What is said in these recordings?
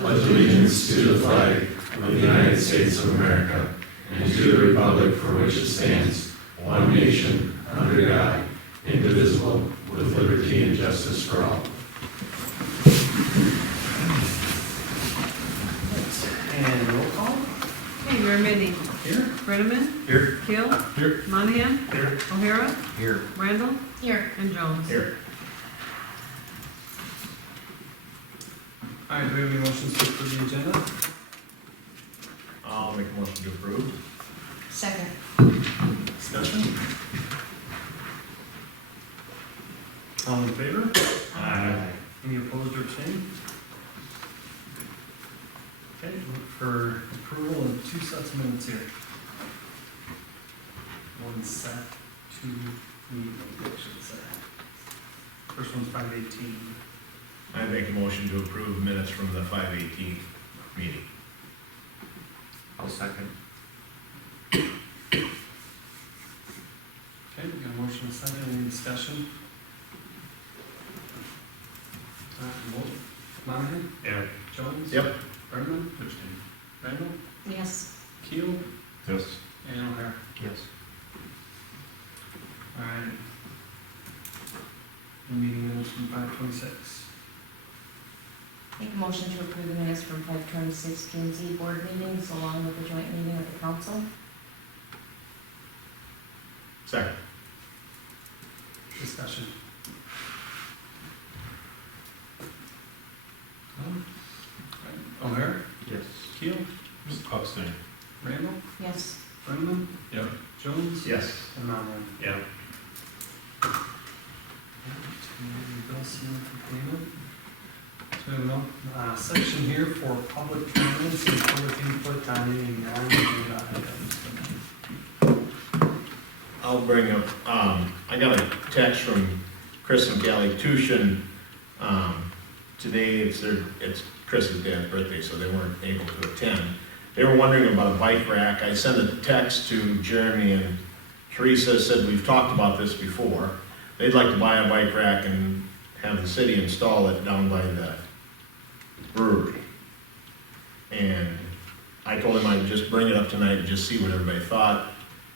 pledge allegiance to the flag of the United States of America and to the republic for which it stands, one nation, under God, indivisible, with liberty and justice for all. And roll call. Okay, Mayor Minnie. Here. Brenneman. Here. Keel. Here. Monahan. Here. O'Hara. Here. Randall. Here. And Jones. Here. All right, do we have any motions to approve the agenda? I'll make a motion to approve. Second. Discussion? All in favor? Aye. Any opposed or abstained? Okay, look for approval of two sets of minutes here. One set, two meetings, I should say. First one's 5/18. I make a motion to approve minutes from the 5/18 meeting. I'll second. Okay, we got a motion and a second, any discussion? Vote. Monahan? Yeah. Jones? Yep. Brenneman? Randall? Yes. Keel? Yes. And O'Hara. Yes. All right. Meeting minutes from 5/26. Make a motion to approve the minutes from 5/26 P&Z board meetings along with the joint meeting of the council. Second. Discussion. O'Hara? Yes. Keel? Abstain. Randall? Yes. Brenneman? Yep. Jones? Yes. And Monahan. Yeah. Bill submitted for payment. So we have a section here for public comments and public input on any non-agenda items. I'll bring up, I got a text from Chris and Callie Tushin. Today it's Chris's dad's birthday, so they weren't able to attend. They were wondering about a bike rack. I sent a text to Jeremy, and Teresa said, we've talked about this before. They'd like to buy a bike rack and have the city install it down by the brewery. And I told him I'd just bring it up tonight and just see what everybody thought.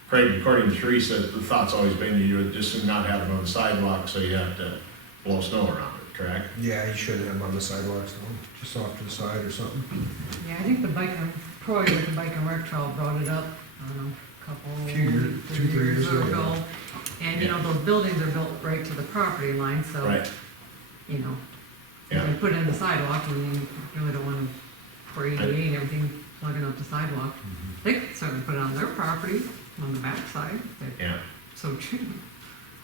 Craig, according to Teresa, the thought's always been you would just not have it on the sidewalk, so you have to blow snow around it, correct? Yeah, you shouldn't have them on the sidewalks, though, just off to the side or something. Yeah, I think the bike, Troy with the bike and rec trail brought it up, I don't know, a couple. Few years, 2-3 years ago. And, you know, those buildings are built right to the property line, so, Right, you know, you yeah, can put it in the sidewalk, and you really don't want to, for ADA and everything, plugging up the sidewalk. They could certainly put it on their property, on the backside, if they yeah. so choose.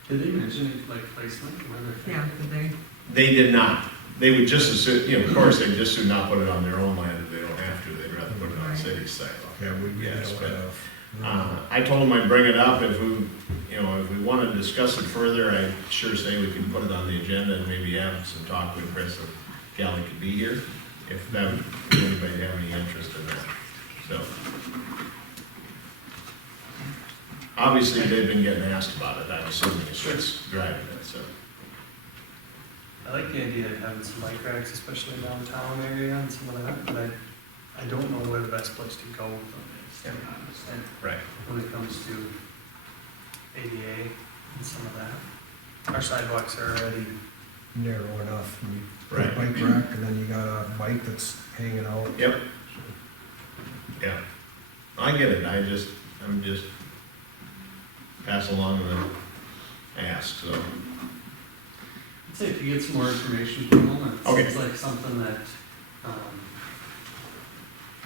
Did they mention like placement, whether? Yeah, did they? They did not. They would just as soon, you know, of course, they'd just soon not put it on their own land if they don't have to. They'd rather put it on the city's sidewalk. Yeah, we Yes, don't but, have. I told them I'd bring it up if we, you know, if we want to discuss it further, I'd sure say we can put it on the agenda and maybe have some talk with Chris and Callie could be here, if that, if anybody have any interest in that, so. Obviously, they've been getting asked about it, I'm assuming it's just driving it, so. I like the idea of having some bike racks, especially downtown area and some of that, but I don't know where the best place to go is, to be honest, and Right. when it comes to ADA and some of that. Our sidewalks are already, Narrow enough. You put Right. a bike rack, and then you got a bike that's hanging out. Yep. Yeah. I get it, I'm just pass along the ask, so. I'd say if you get some more information from them, it Okay. seems like something that,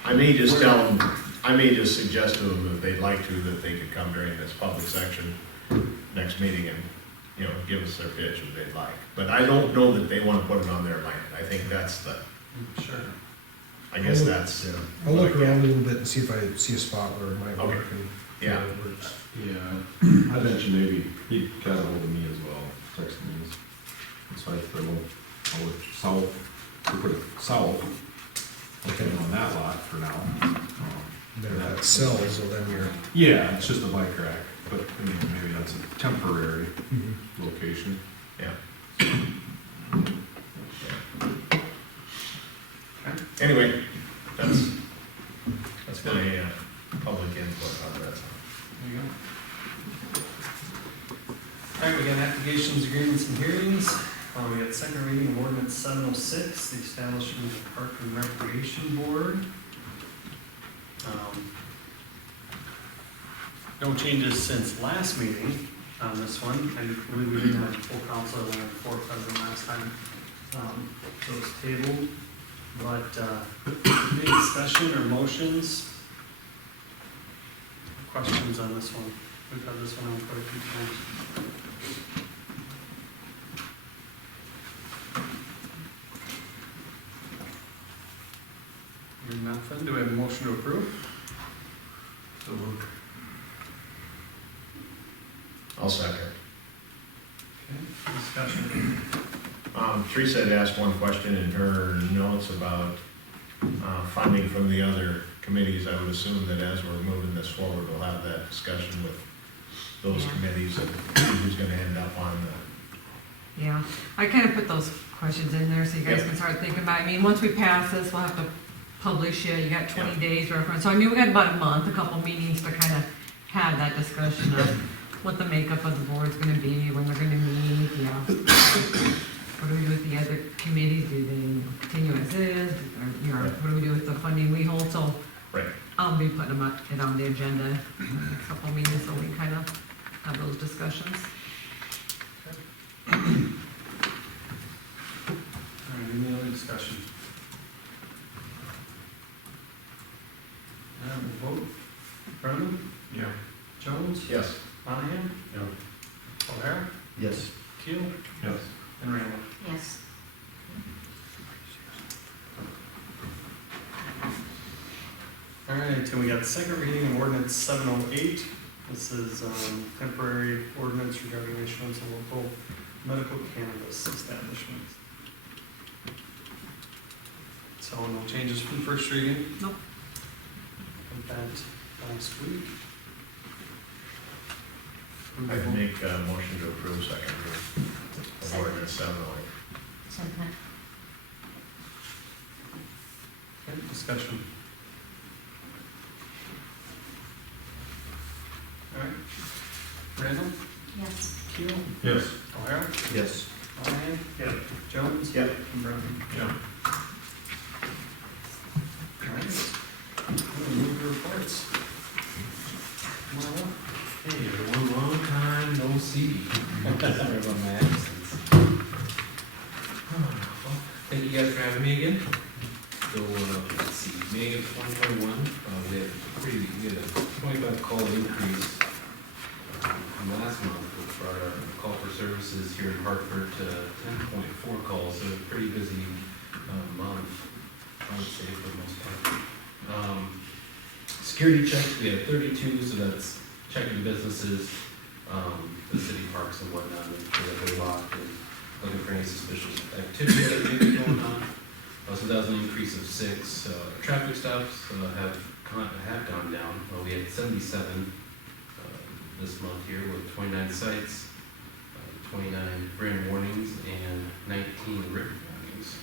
I may just tell them, I may just suggest to them if they'd like to, that they could come during this public section next meeting and, you know, give us their pitch if they'd like. But I don't know that they want to put it on their land. I think that's the, sure. I guess that's, Yeah. I'll look around a little bit and see if I see a spot where it might Okay. work. And Yeah. where it works. Yeah, I mentioned maybe he got a hold of me as well, texted me. So I said, well, I'll look south, we put it south, okay, on that lot for now. Then that sells, so then you're. Yeah, it's just a bike rack, but I mean, maybe that's a temporary location. yeah. Okay. Anyway, that's my public input on that. There you go. All right, we got applications, agreements, and hearings. We got second reading of ordinance 706, the establishment of Park and Recreation Board. No changes since last meeting on this one. I believe we didn't have full council, we had 4 present last time. So it's tabled, but any discussion or motions? Questions on this one? We've had this one on quite a few times. Hearing nothing, do we have a motion to approve? So moved. I'll second. Okay, discussion. Teresa had asked one question in her notes about funding from the other committees. I would assume that as we're moving this forward, we'll have that discussion with those Yeah. committees and who's gonna end up on the. Yeah, I kind of put those questions in there so you guys Yep. can start thinking about it. I mean, once we pass this, we'll have to publish it. You got 20 Yep. days reference. So I mean, we got about a month, a couple meetings to kind of have that discussion of what the makeup of the board's gonna be, when they're gonna meet, yeah. What do we do with the other committees? Do they continue as is? Or, you know, Right. what do we do with the funding we hold? So Right. I'll be putting it on the agenda in a couple meetings so we can kind of have those discussions. All right, any other discussion? We'll vote. Brennan? Yeah. Jones? Yes. Monahan? Yeah. O'Hara? Yes. Keel? Yes. And Randall? Yes. All right, and we got the second reading of ordinance 708. This is temporary ordinance regarding issuance of local medical cannabis establishments. So no changes from first reading? Nope. Put that last week. I'd make a motion to approve second reading of ordinance 708. Second. Okay, discussion. All right. Randall? Yes. Keel? Yes. O'Hara? Yes. Monahan? Yep. Jones? Yep. And Brown? Yeah. All right. We'll move to reports. Well, Hey, everyone, long time no see. Sorry about my absence. Well, thank you guys for having me again. So, let's see, May of 2021, we had a 25 call increase from last month, which brought our call for services here in Hartford to 10.4 calls, so a pretty busy month, I would say, for the most part. Security checks, we had 32, so that's checking businesses, the city parks and whatnot, and sure that they're locked and looking for any suspicious activity that may be going on. So that was an increase of 6. Traffic stops have gone down. We had 77 this month here with 29 sites, 29 brand warnings, and 19 written warnings.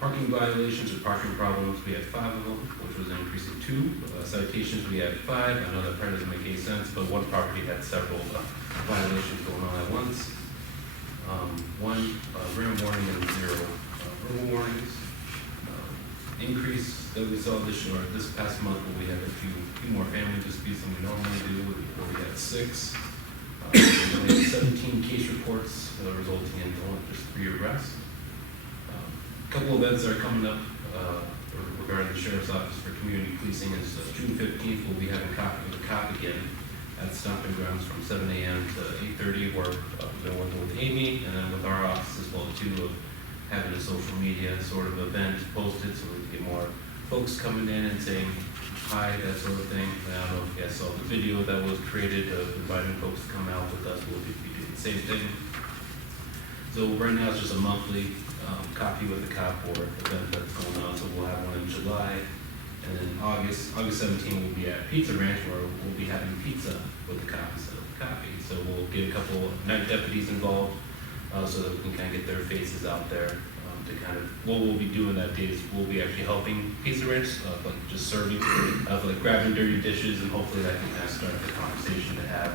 Parking violations or parking problems, we had 5 of them, which was an increase of 2. Citations, we had 5. I know that probably doesn't make any sense, but one property had several violations going on at once. 1 written warning and 0 verbal warnings. Increase that we saw this past month, where we had a few more family disputes than we normally do, where we had 6. We had 17 case reports resulting in just 3 arrests. A couple events that are coming up regarding the Sheriff's Office for Community Policing is June 15th, we'll be having the cop again at Stomping Grounds from 7 a.m. to 8:30, where we've been working with Amy and then with our office as well too, of having a social media sort of event posted so we can get more folks coming in and saying hi, that sort of thing. And I don't know if you guys saw the video that was created of inviting folks to come out with us. We'll be doing the same thing. So right now it's just a monthly Coffee with the Cop or event that's going on. So we'll have one in July. And then August 17th we'll be at Pizza Ranch, where we'll be having pizza with the cop instead of coffee. So we'll get a couple night deputies involved so that we can kind of get their faces out there. to kind of, what we'll be doing that day is we'll be actually helping Pizza Ranch, like just serving, like grabbing dirty dishes, and hopefully that can kind of start the conversation to have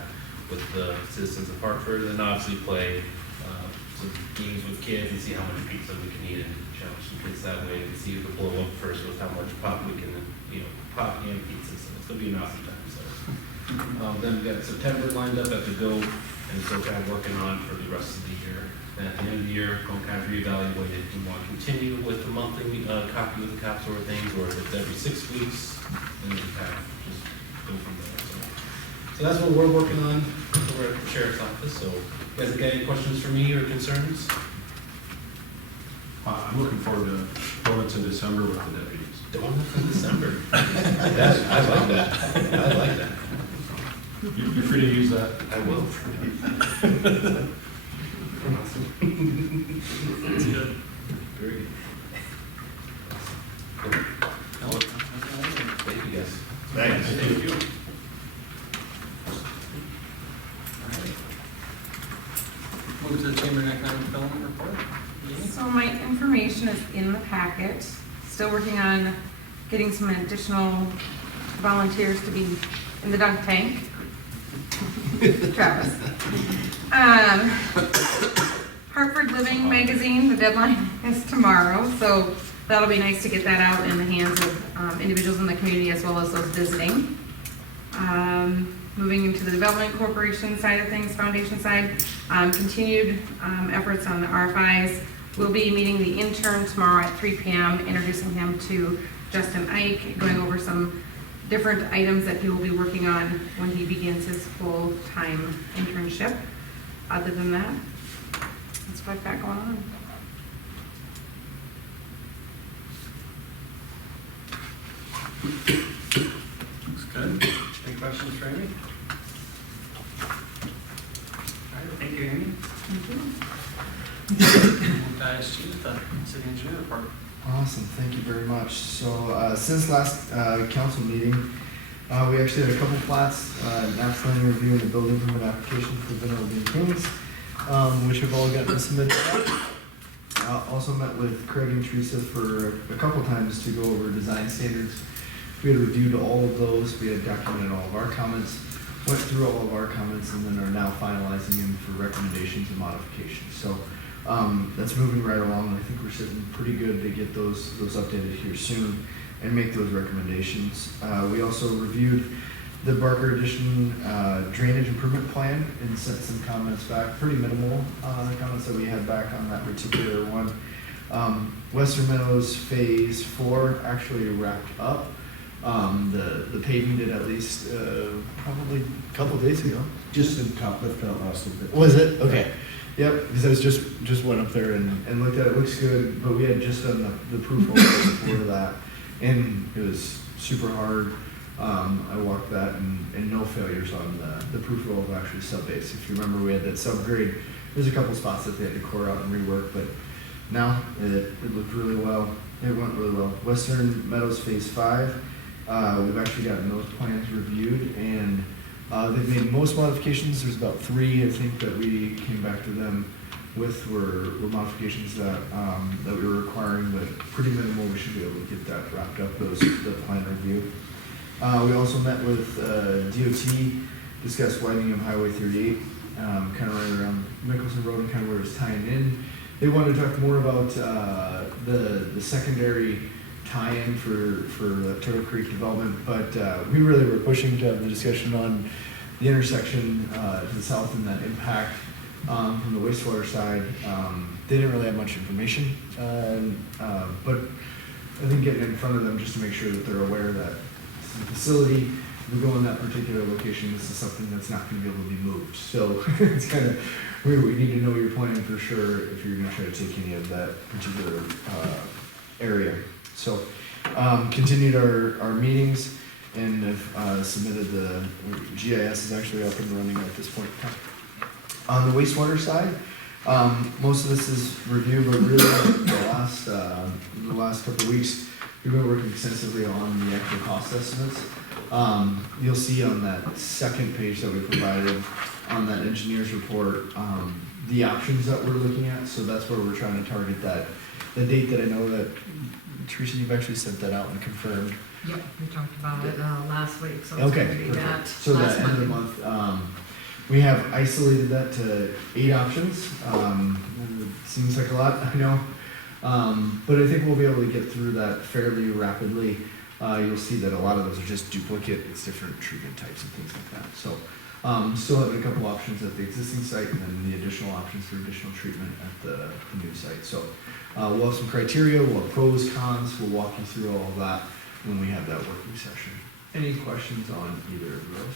with the citizens of Hartford, and then obviously play some games with kids and see how much pizza we can eat and challenge some kids that way and see who can blow up first with how much pop we can, pop and pizza. So it's gonna be an awesome time. So then we got September lined up at the Go, and so kind of working on for the rest of the year. And at the end of the year, going to kind of reevaluate if we want to continue with the monthly copy of the cap sort of things, or if it's every 6 weeks, and then kind of just go from there. So that's what we're working on over at the sheriff's office. So you guys got any questions for me or concerns? I'm looking forward to donuts in December with the deputies. Donuts in December. I like that. I like that. You're free to use that. I will. That's good. Very good. Thank you guys. Thanks. Thank you. Move to the Chamber and Economic Development report. Jeannie? So my information is in the packet. Still working on getting some additional volunteers to be in the dunk tank. Travis. Hartford Living magazine, the deadline is tomorrow, so that'll be nice to get that out in the hands of individuals in the community as well as those visiting. Moving into the Development Corporation side of things, foundation side, continued efforts on the RFIs. We'll be meeting the intern tomorrow at 3 p.m., introducing him to Justin Ike, going over some different items that he will be working on when he begins his full-time internship. Other than that, that's what I've got going on. Looks good. Any questions for Amy? All right, thank you, Amy. Thank you. ISG, the city engineer report. Awesome, thank you very much. So since last council meeting, we actually had a couple plats, maps planning review and the building permit application for Vanilla Bean Kings, which have all gotten submitted. Also met with Craig and Teresa for a couple times to go over design standards. We had reviewed all of those, we had documented all of our comments, went through all of our comments, and then are now finalizing them for recommendations and modifications. So that's moving right along. I think we're sitting pretty good to get those updated here soon and make those recommendations. We also reviewed the Barker Addition drainage improvement plan and sent some comments back, pretty minimal comments that we had back on that particular one. Western Meadows Phase 4 actually wrapped up. The paving did at least probably a couple days ago. Just in top lift out last little bit. Was it? Okay. Yep, because I was just went up there and looked at it. Looks good, but we had just done the proof over before that, and it was super hard. I walked that and no failures on the proof roll of actually sub-base. If you remember, we had that subgrade. There's a couple spots that they had to core out and rework, but now it looked really well. It went really well. Western Meadows Phase 5, we've actually gotten those plans reviewed, and they've made most modifications. There's about 3, I think, that we came back to them with were modifications that we were requiring, but pretty minimal. We should be able to get that wrapped up, the plan review. We also met with DOT, discussed widening of Highway 38, kind of right around Mickelson Road and kind of where it's tying in. They wanted to talk more about the secondary tie-in for the Turtle Creek development, but we really were pushing to have the discussion on the intersection to the south and that impact from the wastewater side. They didn't really have much information, but I think getting in front of them just to make sure that they're aware that this is a facility, if we go in that particular location, this is something that's not going to be able to be moved. So it's kind of, we need to know your plan for sure if you're going to try to take any of that particular area. So continued our meetings and have submitted the GIS is actually up and running at this point. On the wastewater side, most of this is review, but really the last couple of weeks we've been working extensively on the actual cost estimates. You'll see on that second page that we provided, on that engineer's report, the options that we're looking at, so that's where we're trying to target that. The date that I know that, Teresa, you've actually sent that out and confirmed. Yep, we talked about it, last week, so it's Okay, gonna be that perfect. So that last end of the Monday. month, we have isolated that to 8 options. Seems like a lot, I know. But I think we'll be able to get through that fairly rapidly. You'll see that a lot of those are just duplicate, it's different treatment types and things like that. So, still having a couple options at the existing site and then the additional options for additional treatment at the new site. So, we'll have some criteria, we'll have pros, cons, we'll walk you through all of that when we have that working session. Any questions on either of those?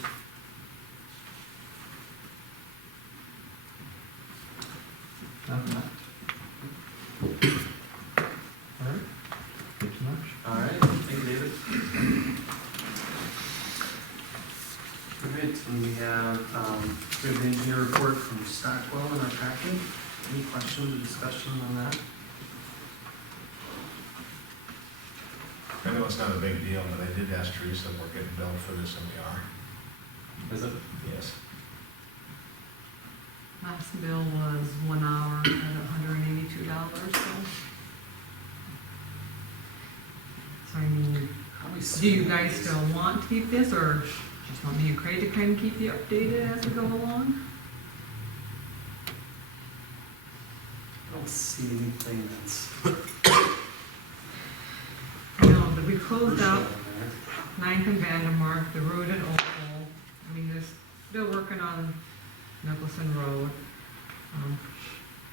Nothing. All right. Thank you much. All right, thank you, David. All right, and we have the engineer report from Stockwell in our packet. Any questions or discussion on that? I know it's not a big deal, but I did ask Teresa if we're getting billed for this, and we are. Is it? Yes. Last bill was 1 hour at $182, so I mean, do you guys still want to keep this, or just want me and Craig to kind of keep you updated as we go along? I don't see anything that's No, but we closed crucial out in there. 9th and Vandermark, the road at Opal. I mean, they're still working on Nicholson Road.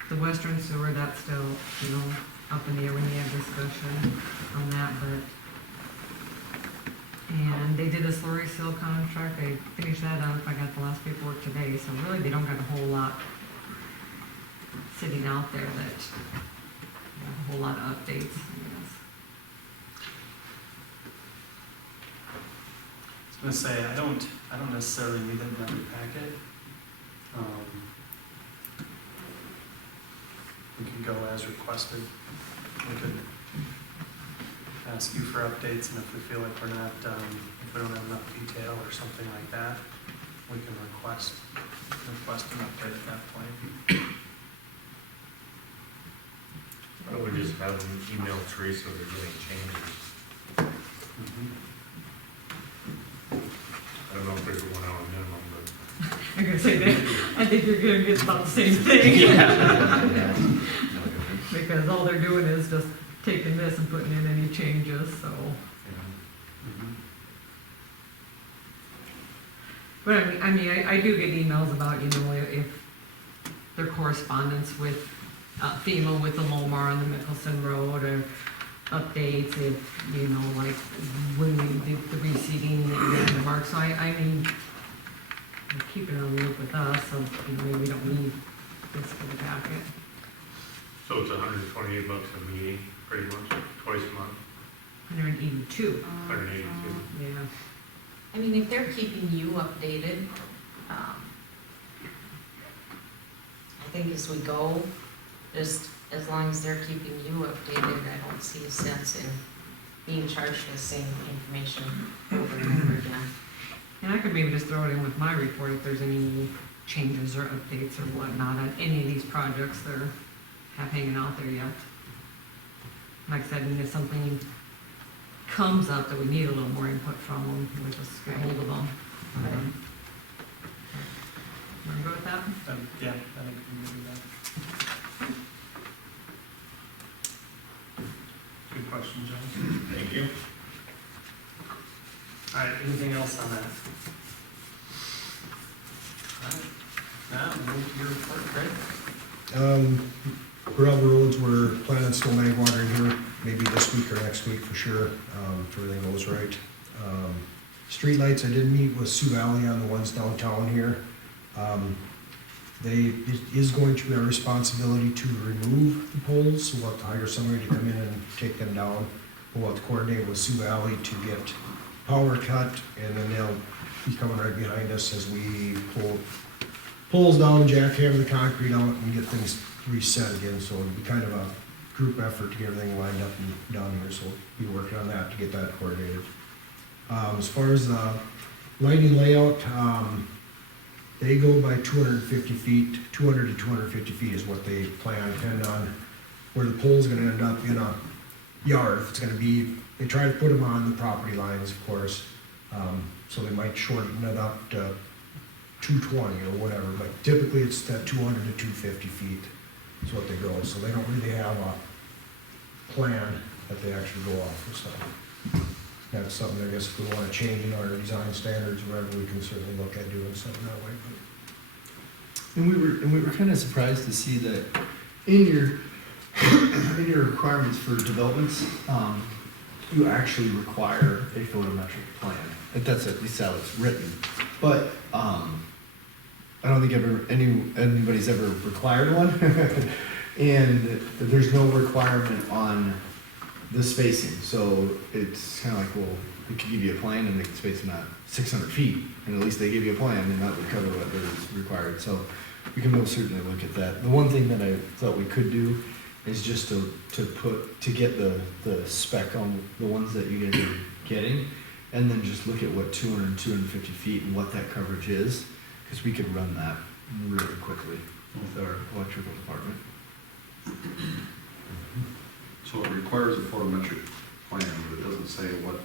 The western sewer, that's still, up in the air, when you have discussion on that, and they did a slurry seal contract, they finished that up, I got the last paperwork today, so really they don't got a whole lot sitting out there that, a whole lot of updates, I guess. I was gonna say, I don't necessarily need it in every packet. We can go as requested. We could ask you for updates, and if we feel like we're not, if we don't have enough detail or something like that, we can request an update at that point. Why don't we just have them email Teresa if there's any changes? I don't know if there's a 1 hour minimum, but. I'm gonna say that, I think you're gonna get about the same thing. Because all they're doing is just taking this and putting in any changes, so. But I mean, I do get emails about, if their correspondence with FEMA with the Lomar on the Mickelson Road, or updates if, like when we did the reseeding in the mark. So I mean, keep it on the loop with us, so maybe we don't need this for the packet. So it's $128 a meeting, pretty much, twice a month, 182. 182. Yeah. I mean, if they're keeping you updated, I think as we go, just as long as they're keeping you updated, I don't see a sense in being charged the same information over and over again. And I could maybe just throw it in with my report if there's any changes or updates or whatnot on any of these projects that have hanging out there yet. Like I said, and if something comes up that we need a little more input from them, we'll just get hold of them. Want to go with that? Yeah, I think we can do that. Good question, John. Thank you. All right, anything else on that? All right, now, move to your report, Craig. Gravel roads, we're planning snow mag watering here, maybe this week or next week for sure, if everything goes right. Streetlights, I did meet with Sioux Valley on the ones downtown here. It is going to be our responsibility to remove the poles, so we'll have to hire somebody to come in and take them down. We'll have to coordinate with Sioux Valley to get power cut, and then they'll be coming right behind us as we pull poles down, jackhammer the concrete out, and get things reset again. So it'll be kind of a group effort to get everything lined up and down here, so we'll be working on that to get that coordinated. As far as the lighting layout, they go by 250 feet, 200 to 250 feet is what they plan, depending on where the pole's gonna end up in a yard. If it's gonna be, they try to put them on the property lines, of course, so they might shorten it up to 220 or whatever, but typically it's that 200 to 250 feet is what they go, so they don't really have a plan that they actually go off of, so. That's something, I guess, if we wanna change in our design standards, or whatever, we can certainly look at doing something that way, but. And we were kind of surprised to see that in your in your requirements for developments, you actually require a photometric plan. Like that's at least how it's written. But I don't think anybody's ever required one, and there's no requirement on the spacing. So it's kind of like, well, we could give you a plan and they could space them at 600 feet, and at least they give you a plan, and that would cover what is required. So we can most certainly look at that. The one thing that I thought we could do is just to get the spec on the ones that you guys are getting, and then just look at what 200 and 250 feet and what that coverage is, because we could run that really quickly with our electrical department. So it requires a photometric plan, but it doesn't say what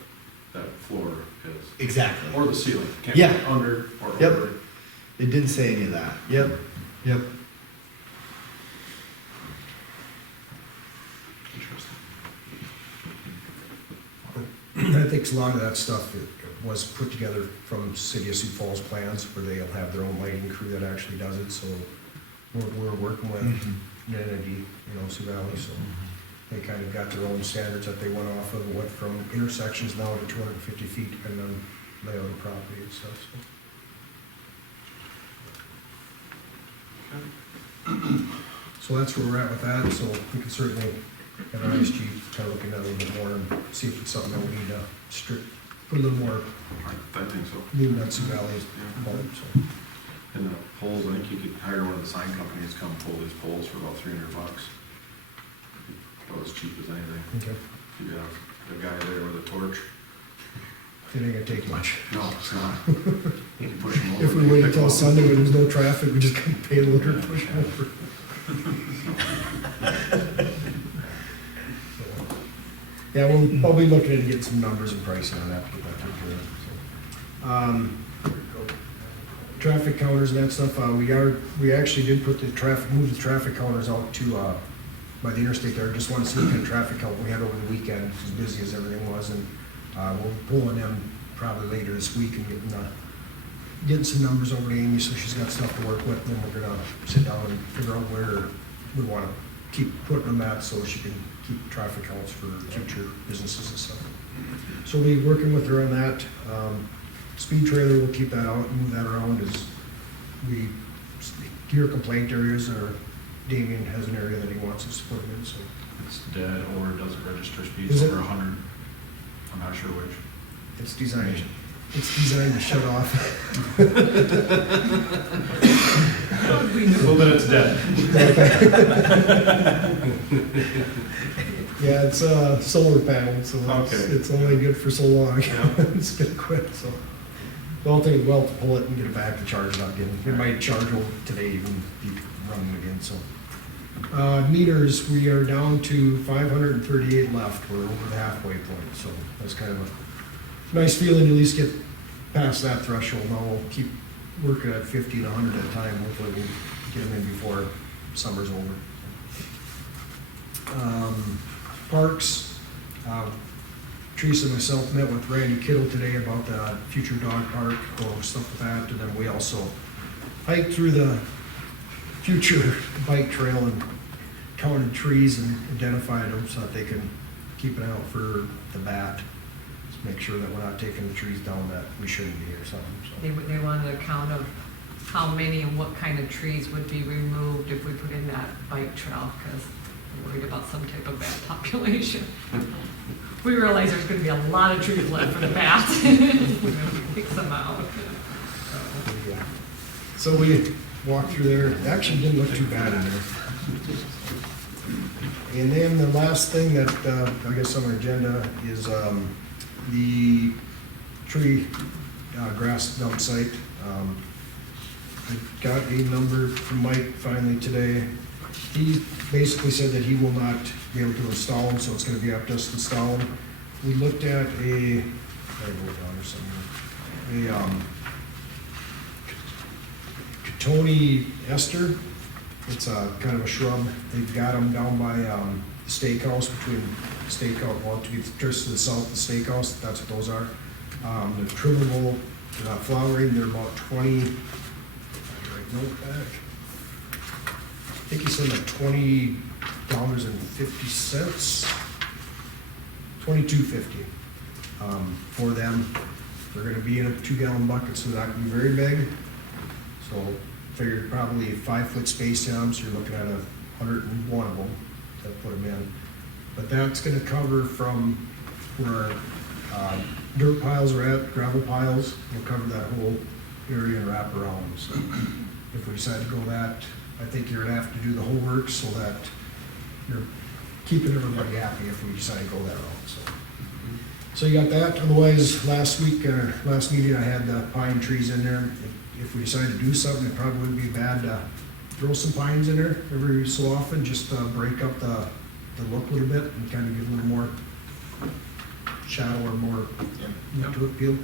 that floor is. Exactly. Or the ceiling. Can't Yeah. be under or Yep. over. It didn't say any of that. Yep. Yep. Interesting. I think a lot of that stuff was put together from City of Sioux Falls plans, where they'll have their own lighting crew that actually does it, so we're working with Nenedy, Sioux Valley, so they kind of got their own standards that they went off of, went from intersections now to 250 feet, depending on layout of property and stuff, so. So that's where we're at with that, so we can certainly have our ISG kind of look into that a little bit more and see if it's something that we need to put a little more I think so. movement on Sioux Valley's part, so. And the poles, I think you could hire one of the sign companies to come pull these poles for about $300. About as cheap as anything. Okay. You have the guy there with a torch. It ain't gonna take much. No, it's not. You can push them over. If we wait until Sunday when there's no traffic, we just come pay a little and push them over. Yeah, I'll be looking at getting some numbers and pricing on that, to get that taken care of, so. Traffic counters and that stuff, we actually did put move the traffic counters out to, by the interstate there, just wanna see what kind of traffic count we had over the weekend, as busy as everything was, and, we're pulling them probably later this week and getting some numbers over to Amy, so she's got stuff to work with, and then we're gonna sit down and figure out where we wanna keep putting them at, so she can keep traffic counts for future businesses and stuff. So we'll be working with her on that. Speed trailer, we'll keep that out and move that around as we hear complaint areas, or Damien has an area that he wants us to put them in, so. It's dead or it doesn't register Is speeds it? over 100. I'm not sure which. It's designed to shut off. Well, then it's dead. Yeah, it's a solar panel, so Okay. it's only good for so long. Yeah. It's gonna quit, so. Well, take well to pull it and get it back and charge it up again. It might charge over today, even be running again, so. Meters, we are down to 538 left. We're over the halfway point, so that's kind of a nice feeling to at least get past that threshold. Now we'll keep working at 50 to 100 at a time. Hopefully we get them in before summer's over. Parks, Teresa and myself met with Randy Kittle today about the future dog park, or stuff with that, and then we also hiked through the future bike trail and counted trees and identified them so that they can keep an eye out for the bat. Just make sure that we're not taking the trees down that we shouldn't be or something, so. They wanted a count of how many and what kind of trees would be removed if we put in that bike trail, because we're worried about some type of bat population. We realize there's gonna be a lot of trees left for the bats. Pick some out. So we walked through there, it actually didn't look too bad in there. And then the last thing that, I guess on our agenda is, the tree, grass dump site. I got a number from Mike finally today. He basically said that he will not be able to install them, so it's gonna be up to us to install them. We looked at I wrote down here somewhere, Tony ester. It's a kind of a shrub. They've got them down by the steakhouse, between the steakhouse, well, to be just to the south of the steakhouse, that's what those are. They're trimmable, they're not flowering, they're about 20, right note back. I think he said like $20.50, $22.50 for them. They're gonna be in a 2-gallon bucket, so that can be very big. So figured probably a 5-foot space down, so you're looking at 101 of them to put them in. But that's gonna cover from where dirt piles are at, gravel piles, we'll cover that whole area and wrap around. So if we decide to go that, I think you're gonna have to do the whole work so that you're keeping everybody happy if we decide to go that route, so. So you got that, otherwise, last meeting, I had the pine trees in there. If we decide to do something, it probably wouldn't be bad to throw some pines in there every so often, just break up the look a little bit and kind of give a little more shadow or more to it feel.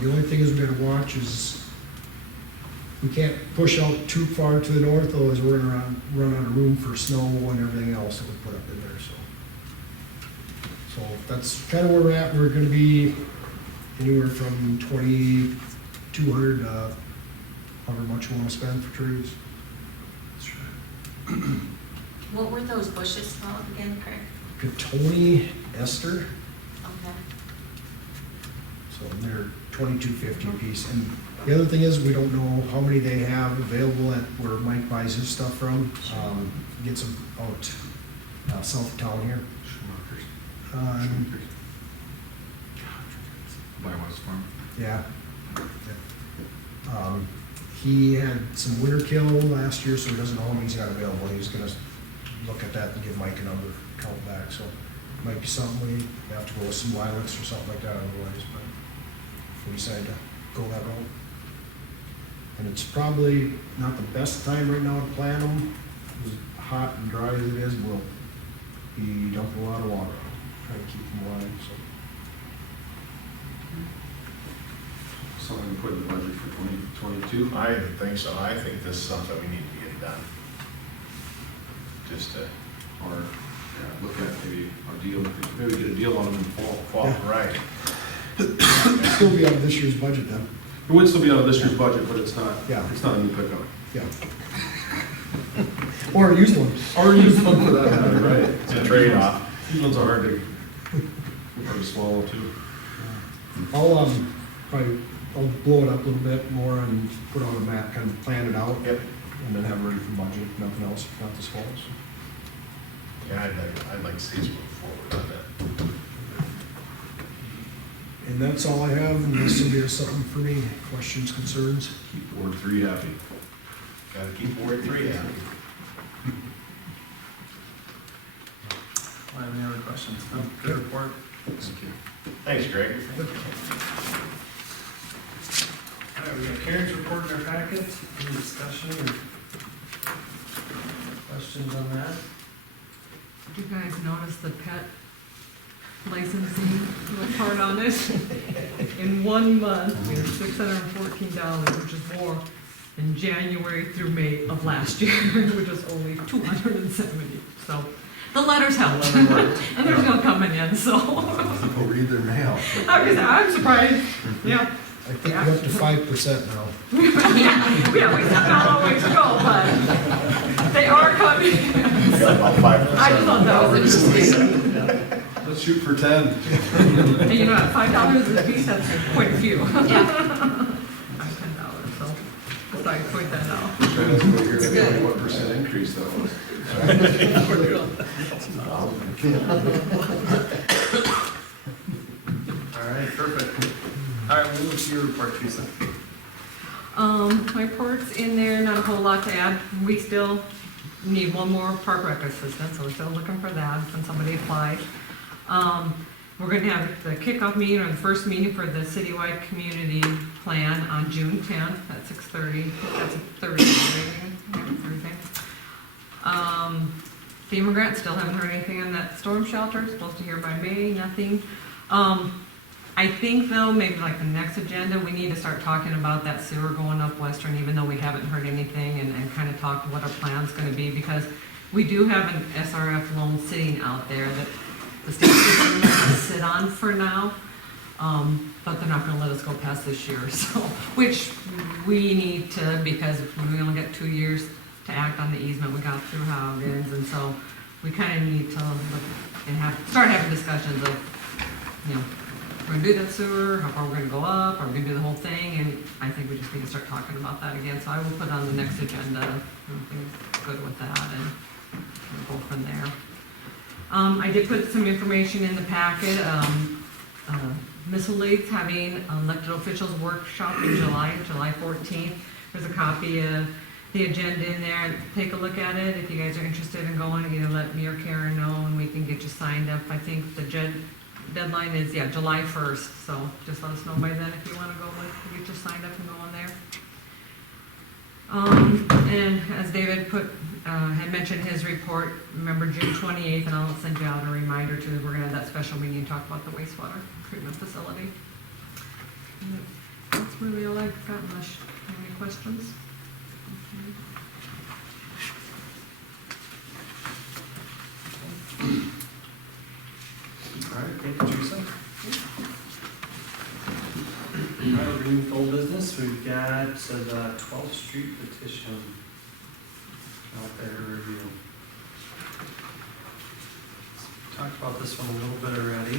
The only thing is we gotta watch is we can't push out too far to the north, otherwise we're gonna run out of room for snow and everything else that we put up in there, so. So that's kind of where we're at. We're gonna be anywhere from 2,200 however much you wanna spend for trees. What were those bushes called again, Craig? Catoni ester, Okay. so they're $22.50 a piece. And the other thing is, we don't know how many they have available at where Mike buys his stuff from. Gets them out south of town here. By West Farm. Yeah. He had some winter kill last year, so he doesn't know how many he's got available. He's gonna look at that and give Mike a number, count back, so might be something we have to go with some lilacs or something like that otherwise, but if we decide to go that route. And it's probably not the best time right now to plant them. As hot and dry as it is, we'll be dumping a lot of water, trying to keep them alive, so. Something to put in the budget for 2022. I think so. I think this is something we need to get done. Just to, Or, look at maybe a deal, maybe get a deal on them in the fall. Yeah. right. Still be out of this year's budget then, It would still be out of this year's budget, but it's not, Yeah. it's not a new pickup. yeah. Or a used one. Or use one for that matter, right? It's a trade-off. These ones are hard to swallow too. I'll I'll blow it up a little bit more and put on a map, kind of plan it out. Yep. And then have it ready for budget, nothing else, not this fall, so. Yeah, I'd like to see us move forward on that. And that's all I have, unless somebody has something for me, questions, concerns. Keep Ward 3 happy. Gotta keep Ward 3 happy. Any other questions? No, good report. Thank you. Thanks, Greg. All right, we got Karen's report in our packet. Any discussion or questions on that? Did you guys notice the pet licensing report on it? In 1 month, we had $614, which is more than January through May of last year, which is only 270. So the letters help, and there's no coming in, so. People read their mail. I'm surprised, yeah. I think we're up to 5% now. Yeah, we still got a long way to go, but they are coming. We got about 5%. I just thought that was interesting. Let's shoot for 10. And you know, $5 a piece, that's quite a few. $10, so I point that out. You're gonna get what percent increase that was. All right, perfect. All right, we'll move to your report, Teresa. My report's in there, not a whole lot to add. We still need one more park rec assistant, so we're still looking for that when somebody applies. we're gonna have the kickoff meeting, or the first meeting for the citywide community plan on June 10th at 6:30. That's a Thursday, right? Yeah, Thursday. FEMA grant, still haven't heard anything on that storm shelter, supposed to hear by May, nothing. I think though, maybe like the next agenda, we need to start talking about that sewer going up Western, even though we haven't heard anything, and kind of talk what our plan's gonna be, because we do have an SRF loan sitting out there that the state system let us sit on for now, but they're not gonna let us go past this year, so, which we need to, because we only got 2 years to act on the easement we got through Howgens, and so we kind of need to look and start having discussions of, you know, we're gonna do that sewer, how far we're gonna go up, are we gonna do the whole thing, and I think we just need to start talking about that again, so I will put on the next agenda, everything's good with that, and we'll go from there. I did put some information in the packet, Missile League's having elected officials workshop in July 14th, there's a copy of the agenda in there, take a look at it, if you guys are interested in going, either let me or Karen know, and we can get you signed up. I think the deadline is, yeah, July 1st, so just let us know by then if you want to go, we'll get you signed up and go on there. And as David had mentioned his report, remember June 28th, and I'll send you out a reminder too, we're gonna have that special meeting and talk about the wastewater treatment facility. And that's really all I've got, unless you have any questions. All right, thank you, Teresa. All right, we're going with old business. We've got the 12th Street petition out there to review. Talked about this one a little bit already.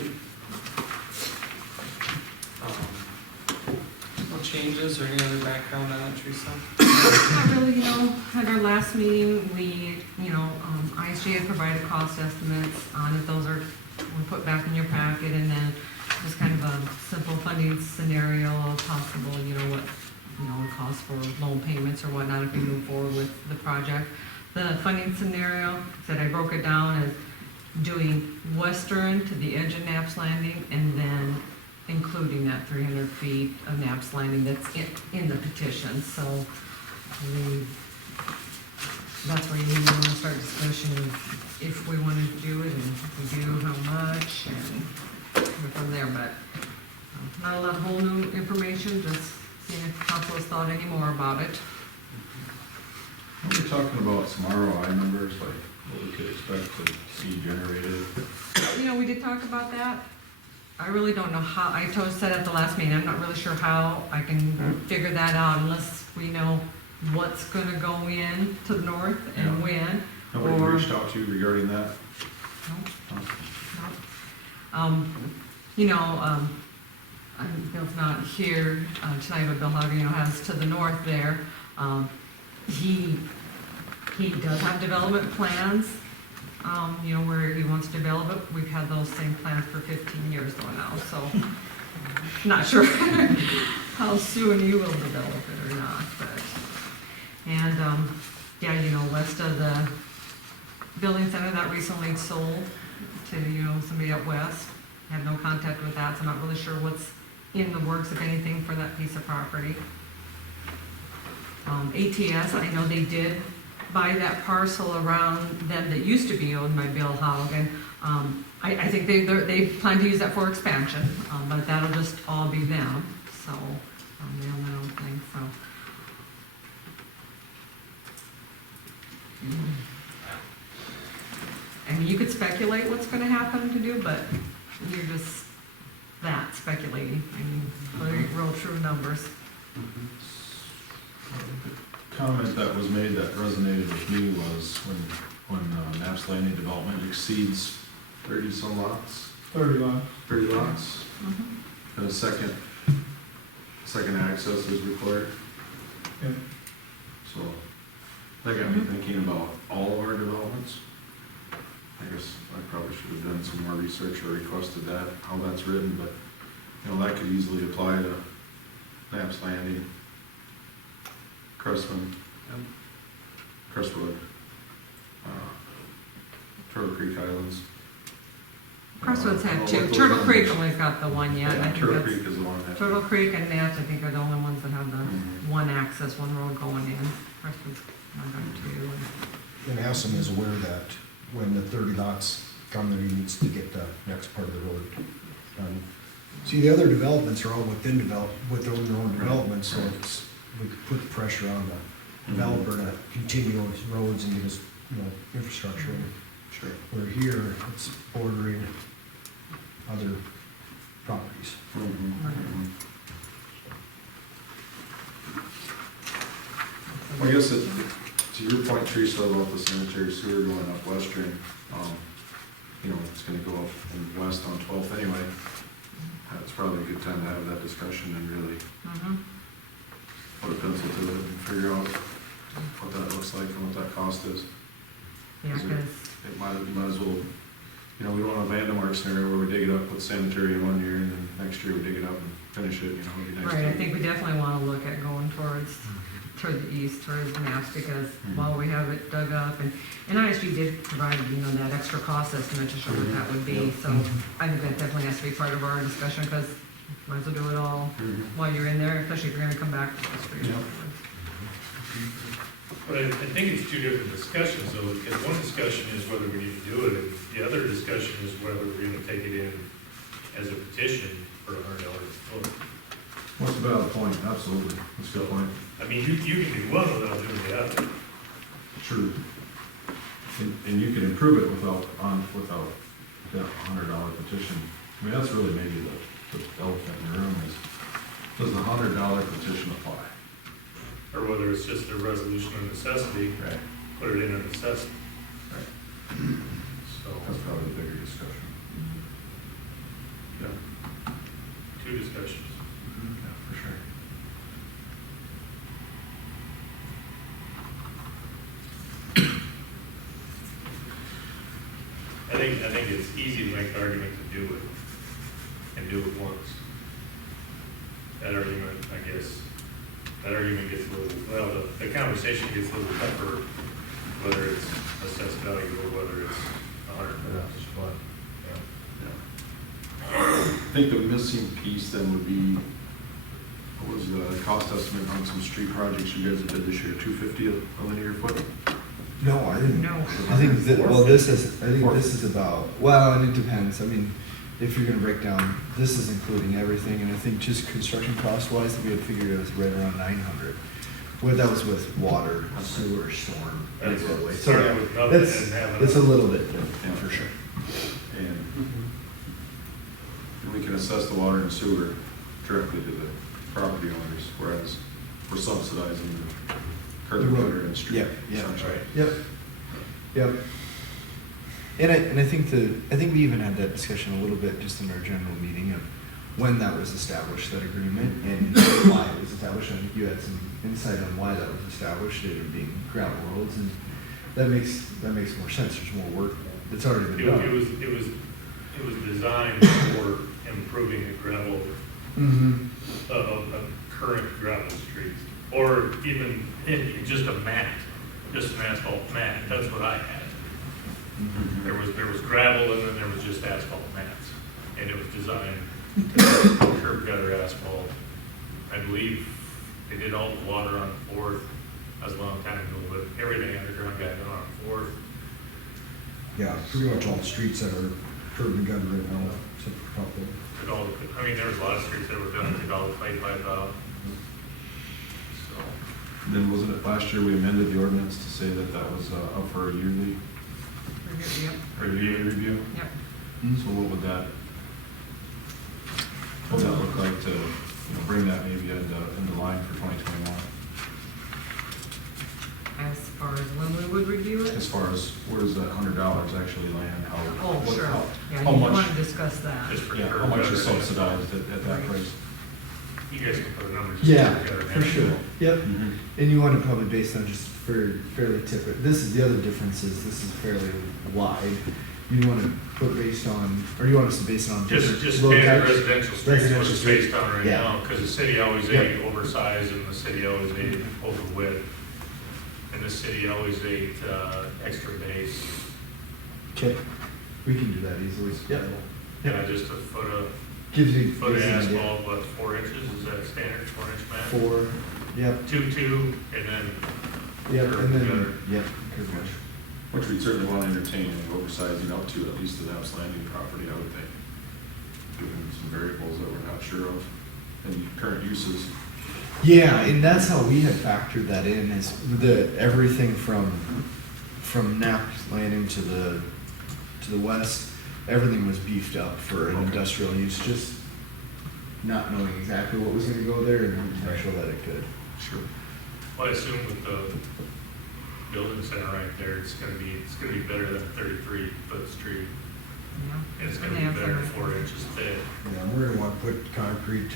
No changes or any other background on it, Teresa? Not really, at our last meeting, we, ISG had provided cost estimates on it, those were put back in your packet, and then just kind of a simple funding scenario of possible, what, the cost for loan payments or whatnot if we move forward with the project. The funding scenario, said I broke it down as doing western to the edge of Knapp's Landing, and then including that 300 feet of Knapp's Landing that's in the petition, so that's where you want to start discussion if we want to do it, and if we do, how much, and go from there, but not a lot of whole new information, just seeing if council has thought any more about it. When we're talking about some ROI numbers, like what we could expect to see generated. We did talk about that. I really don't know how, said at the last meeting, I'm not really sure how I can figure that out unless we know what's gonna go in to the north and when. Nobody Or- reached out to you regarding that? Bill's not here tonight, but Bill Hogg, has to the north there. He does have development plans, where he wants to develop it. We've had those same plans for 15 years though now, so not sure how soon you will develop it or not, but. And, west of the building center that recently sold to, somebody out west. Have no contact with that, so I'm not really sure what's in the works, if anything, for that piece of property. ATS, I know they did buy that parcel around them that used to be owned by Bill Haug, and I think they plan to use that for expansion, but that'll just all be them, so, they own their own thing, so. I mean, you could speculate what's gonna happen to do, but you're just speculating. I mean, very real true numbers. Comment that was made that resonated with me was when Knapp's Landing development exceeds 30 some lots. 30 lots. 30 lots, Mhm. and a second access is required. Yeah. So, that got me thinking about all of our developments. I guess I probably should have done some more research or requested that, how that's written, but, that could easily apply to Knapp's Landing, Crestwood, Turtle Creek Islands. Crestwoods have two. Turtle Creek only got the one yet. I Yeah, think Turtle that's- Creek is the one that. Turtle Creek and Nats, I think, are the only ones that have the Mhm. one access, one road going in. Crestwood's not got two. And Assam is aware that when the 30 lots come, that he needs to get the next part of the road done. See, the other developments are all within their own development, so it's, we could put the pressure on the developer to continue his roads and get his, infrastructure. Sure. Where here, it's bordering other properties. Well, I guess to your point, Teresa, about the sanitary sewer going up Western, it's gonna go up and west on 12th anyway. It's probably a good time to have that discussion and really Mm-hmm. put a pencil to it and figure out what that looks like and what that cost is. Yeah, Is it- because, It might as well, we don't want a Vandemark scenario where we dig it up, put sanitary in one year, and then next year we dig it up and finish it, it'd be nice. right, I to- think we definitely want to look at going toward the east, towards Mass, because while we have it dug up, and ISG did provide, that extra cost estimate to show what that would be, so I think that definitely has to be part of our discussion, because might as well do it all Mhm. while you're in there, especially if you're gonna come back to the street. Yeah. But I think it's two different discussions, though, because one discussion is whether we need to do it, and the other discussion is whether we're gonna take it in as a petition for $100 a foot. What's a valid point, absolutely, that's a good point. I mean, you can do one without doing the other. True. And you can improve it without that $100 petition. I mean, that's really maybe the elephant in the room is, does the $100 petition apply? Or whether it's just a resolution of necessity, Right. put it in a necessity. Right. So, That's probably a bigger discussion. yeah, two discussions. Yeah, for sure. I think it's easy to make the argument to do it, and do it once. That argument, I guess, gets a little, well, the conversation gets a little tougher, whether it's assessed value or whether it's $100. I think the missing piece then would be, what was the cost estimate on some street projects you guys did this year, $250 a linear foot? No, I didn't. No. I think that, this is about, and it depends, I mean, if you're gonna break down, this is including everything, and I think just construction cost wise, we had figured it was right around 900. Well, that was with water, sewer, storm. That's that way. it. So Starting with nothing that's, and having it's a little bit different, Yeah, for sure. And we can assess the water and sewer directly to the property owners, whereas we're subsidizing the curb and gutter and street. Yeah, essentially. Yep. And I think we even had that discussion a little bit just in our general meeting of when that was established, that agreement, and why it was established. I think you had some insight on why that was established, it being gravel roads, and that makes more sense. There's more work that's already been done. It was designed for improving the gravel, Mm-hmm. current gravel streets, or even just a mat, just an asphalt mat, that's what I had. There was gravel and then there was just asphalt mats, and it was designed to curb gutter asphalt. I believe they did all the water on Fourth, that was a long time ago, but everything underground got done on Fourth. Yeah, pretty much all the streets that are curb and gutter right now, except for a couple. There was a lot of streets that were done, took all the clay pipe out. So, And then wasn't it last year we amended the ordinance to say that that was up for a yearly Yep, review? yep. So what would that look like to, bring that maybe into line for 2021? As far as when we would review it? As far as where does that $100 actually land? Oh, sure. Yeah, how you much- want to discuss that. just for Yeah, curb how much gutter is and subsidized at that Right. price? You guys can put a number. just Yeah, curb gutter and for sure. asphalt. Yep. Mm-hmm. And you want to probably base on just fairly typical. This is the other difference is this is fairly wide. You want to put based on, or you want us to base it on Just different road standard types? residential streets, what Residential it's streets. based on right Yeah. now, because the city always Yep. ate oversized and the city always ate over width. And the city always ate extra base. Okay. We can do that easily. Yep. Yeah, just a foot of Gives you. Foot of gives you an idea. asphalt, what, 4 inches, is that standard, 4-inch mat? 4, yep, 2, and then, yep, and then, Gutter. yep, curb gutter. Which we'd certainly want to entertain and oversizing up to at least the Knapp's Landing property, I would think. Given some variables that we're not sure of and current uses. Yeah, and that's how we had factored that in, is everything from Knapp's Landing to the west, everything was beefed up for an Okay. industrial use, just not knowing exactly what was gonna go there and the potential that it could. Sure. well, I assume with the building center right there, it's gonna be better than a 33-foot street. Yeah. And it's gonna And be they have better some- 4 inches thick. Yeah, we're gonna want to put concrete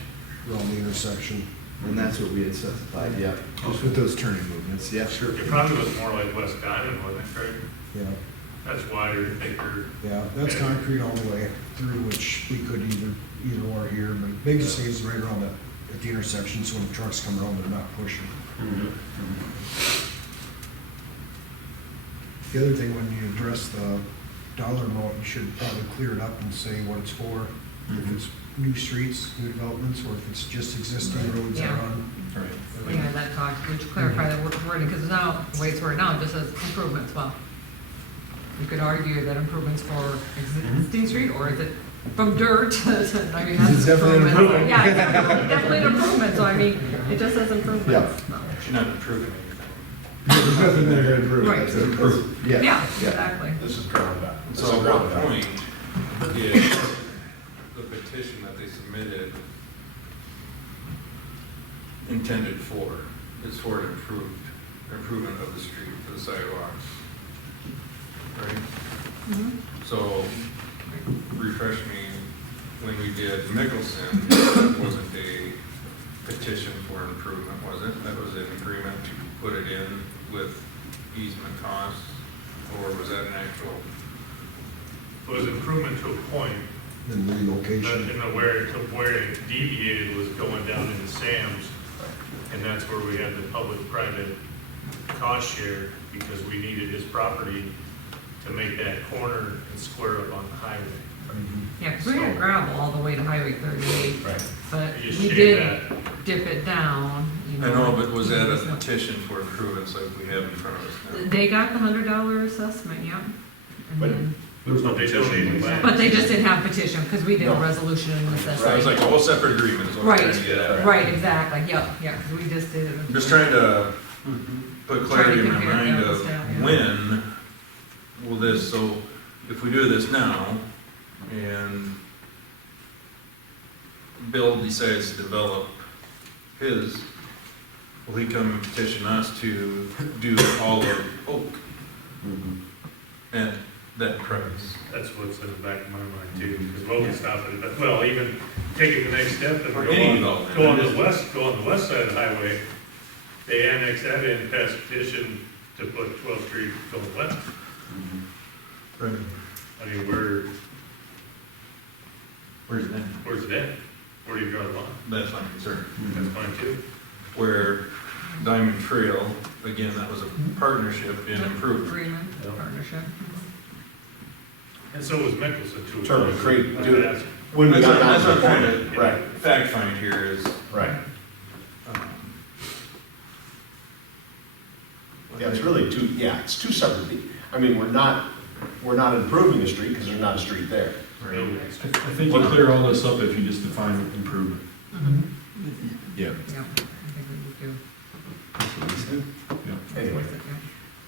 around the intersection. And that's what we had specified, yeah, just with those turning movements, yeah. Sure. It probably was more like West Diamond, wasn't it, Craig? Yeah, That's wider, thicker. yeah, that's concrete all the way through, which we could either or here, but biggest thing is right around at the intersection, so when the trucks come around, they're not pushing. The other thing, when you address the dollar amount, you should probably clear it up and say what it's for. If it's new streets, new developments, or if it's just existing roads that are Yeah. on. Right. Yeah, that talks, we should clarify the wording, because now, the way it's worded now, it just says improvements, well, you could argue that improvements for existing street, or is it from dirt to, I mean, that's It's definitely an improvement. improvement. Yeah, it's definitely an improvement, so I mean, it just says improvements. So. You're not improving anything. There's nothing there to improve. Right. That's it. Yeah. Yeah, exactly. This is ground up. So at what point is the petition that they submitted intended for? It's for an improvement of the street, for the sidewalks, right? Mhm. So, refresh me, when we did Mickelson, that wasn't a petition for improvement, was it? That was an agreement to put it in with easement costs, or was that an actual? It was improvement to a point, Then relocation. and where it deviated was going down into Sam's, and that's where we had the public-private cost share, because we needed his property to make that corner and square up on the highway. Yeah, because we had gravel all the way to Highway 38, Right. but You just we shave did that. dip it down, you I know. know, but was that a petition for improvements like we have in front of us now? They got the $100 assessment, yep. And But- then, There was no They donated land. but they just didn't have petition, because we did a No. resolution and So it was assessment. like a whole separate agreement is what I'm trying to Right, get at. right, exactly, yep, yeah, because we just did it. I'm just trying to put clarity in my compare mind apples of to apples, yeah. when will this, so if we do this now and Bill decides to develop his, will he come and petition us to do all of Oak at that price? That's what's in the back of my mind too, because what would stop it, but, well, even taking the next step and For any go development. on the west side of the highway, they annexed that in, passed a petition to put 12th Street going west. Right. I mean, Where's it then? where's it at? Where do you draw the line? That's my concern. That's mine too. Where Diamond Trail, again, that was a partnership in improvement. Agreement, Yeah. partnership. And so was Mickelson too. Term of create, I do mean, it. that's- When we That's got what down that's to what the I'm point, trying to right, fact find here is, right. um, Yeah, it's really two, yeah, it's two separate, I mean, we're not improving the street because there's not a street there. no, I think you clear all this up if you just define improvement. Yeah. Yep, I think we do. Anyway,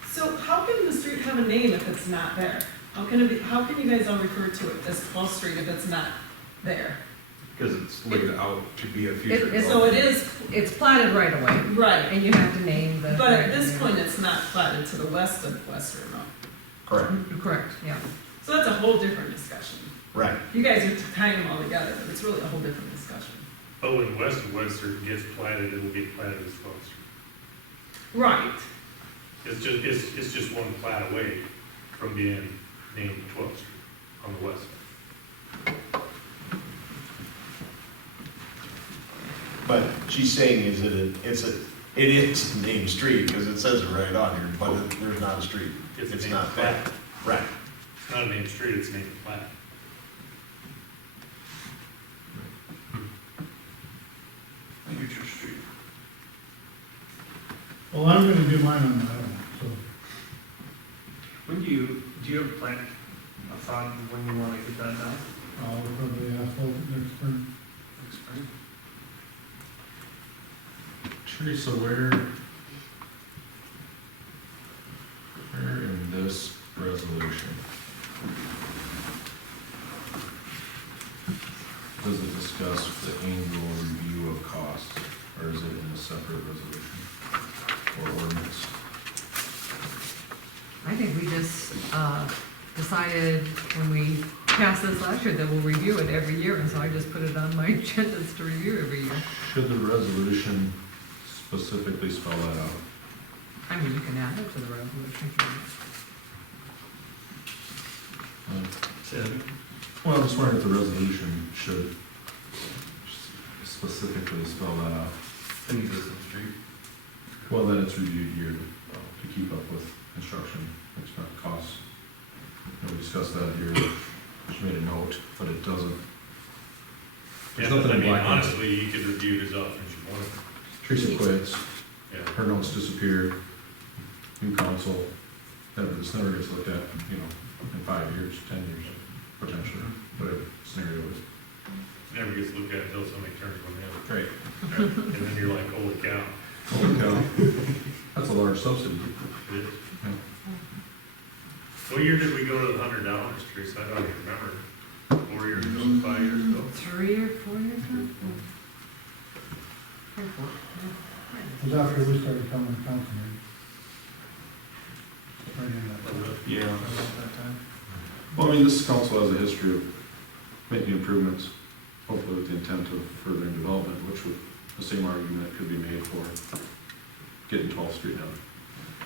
So how can the street have a name if it's not there? How can you guys all refer to it as 12th Street if it's not there? because it's laid out to be a future. So it is, It's platted right away, right, and you have to name the. but at this point, it's not platted to the west of Western Road. correct, Correct, yeah. So that's a whole different discussion. right. You guys are tying them all together, but it's really a whole different discussion. But when west of Webster gets platted, it will get platted as 12th Street. Right. It's just one plat away from being named 12th Street on the west side. But she's saying is that it is a named street because it says it right on here, but there's not a street. It's a It's named not plat. that, right. not a named street, it's a named plat. Future street. Well, I'm gonna do mine on that one, so. When do you have a plan, a thought of when you wanna get that done? I'll probably asphalt it next spring. Next spring? Teresa, where in this resolution does it discuss the annual review of costs, or is it in a separate resolution or ordinance? I think we just, decided when we passed this last year that we'll review it every year, and so I just put it on my agendas to review every year. Should the resolution specifically spell that out? I mean, you can add it to the resolution if you want. Well, I'm just wondering if the resolution should specifically spell that out. Any business street. Well, then it's reviewed yearly to keep up with construction expense costs. And we discussed that here, she made a note, but it doesn't. Yeah, There's but nothing I in mean, black and white. honestly, you could review it as often as you want. Teresa quits, Yeah. her notes disappear, new council, this never gets looked at, you know, in 5 years, 10 years, potentially, whatever scenario is. Never gets looked at until somebody turns one in. Great. And then you're like, holy cow. Holy cow. That's a large subsidy. It is. Yeah. What year did we go to the $100, Teresa? I don't even remember. 4 years ago, 5 years ago? 3 or 4 years ago? Probably 4, It was after we started coming to council meeting. Right in that, Yeah. about that time. Well, I mean, this council has a history of making improvements, hopefully with the intent of furthering development, which would, the same argument could be made for getting 12th Street done.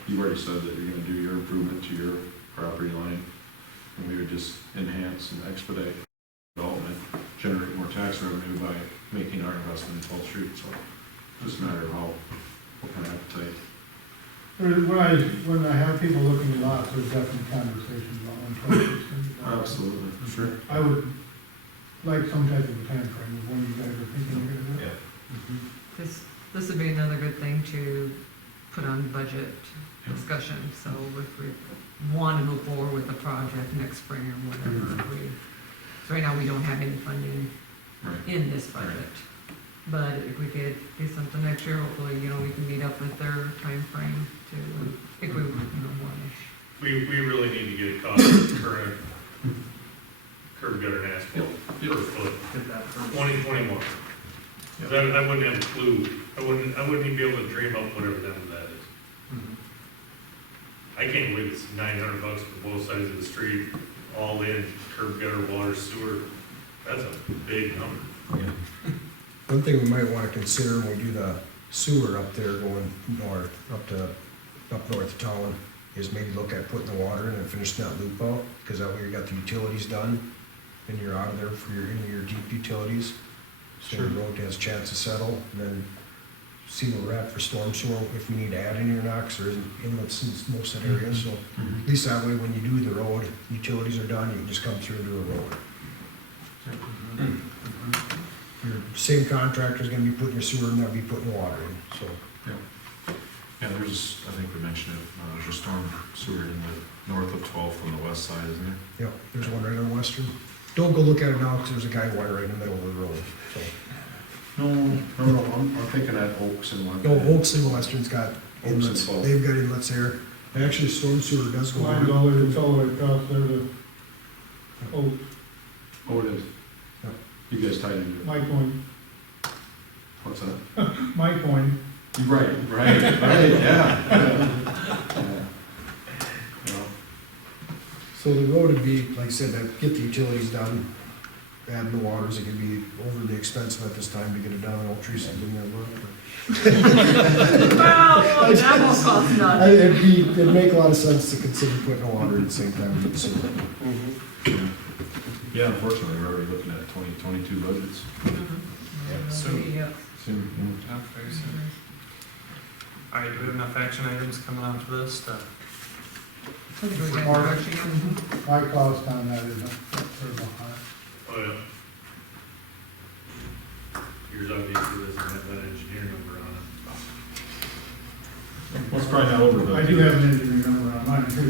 You've already said that you're gonna do your improvement to your property line, and we would just enhance and expedite development, generate more tax revenue by making our investment in 12th Street, so just a matter of how, what kind of appetite. When I have people looking at lots, there's definitely conversations about one. Absolutely, sure. I would like some type of a timeframe of when you guys are thinking you're gonna do it. Yeah. This would be another good thing to put on budget discussion, so if we want to move forward with the project next spring or whatever, so right now we don't have any funding Right. in this budget. But if we could do something next year, hopefully, you know, we can meet up with their timeframe to, if we, you know, want to. We really need to get a cost of current curb gutter and asphalt per foot, Get that first. 2021. Because I wouldn't have a clue, I wouldn't even be able to dream up whatever that is. Mhm. I can't believe it's $900 for both sides of the street, all in, curb gutter, water, sewer. That's a big number. One thing we might wanna consider when we do the sewer up there going north, up north of town, is maybe look at putting the water in and finishing that loop out, cause that way you got the utilities done, and you're out of there for into your deep utilities. So the road has a chance to settle, and then see where we're at for storm sewer, if we need to add any or not, 'cause there isn't inlets in most of the areas, so at least that way, when you do the road, utilities are done, you can just come through and do a road. Your same contractor's gonna be putting your sewer in, they'll be putting water in, so. Yeah, there's, I think we mentioned it, there's a storm sewer in the north of 12th on the west side, isn't there? Yep, there's one right on Western. Don't go look at it now, 'cause there's a guy wire right in the middle of the road, so. No, I'm thinking at Oaks and one. No, Oaks and Western's got and inlets, Fall. they've got inlets there. Actually, storm sewer does go Mine's on. it's all the way across there to, oh, Oh, it is? Yep. You guys tied into it. my coin, What's that? my coin. Right, yeah. So the road would be, like I said, get the utilities done, add the waters, it can be overly expensive at this time to get it done, I'll treat something that work. Well, that won't cost nothing. It'd make a lot of sense to consider putting the water at the same time, with the sewer. Yeah, unfortunately, we're already looking at 2022 budgets. Soon. Yeah. Soon, Yeah, very soon. All right, do we have enough action items coming out for this to I think we got Mark. brushing it. My cost on that is terrible high. Oh, yeah. Yours obviously doesn't have that engineer number on it. Let's try that over. I do have an engineering number on mine too.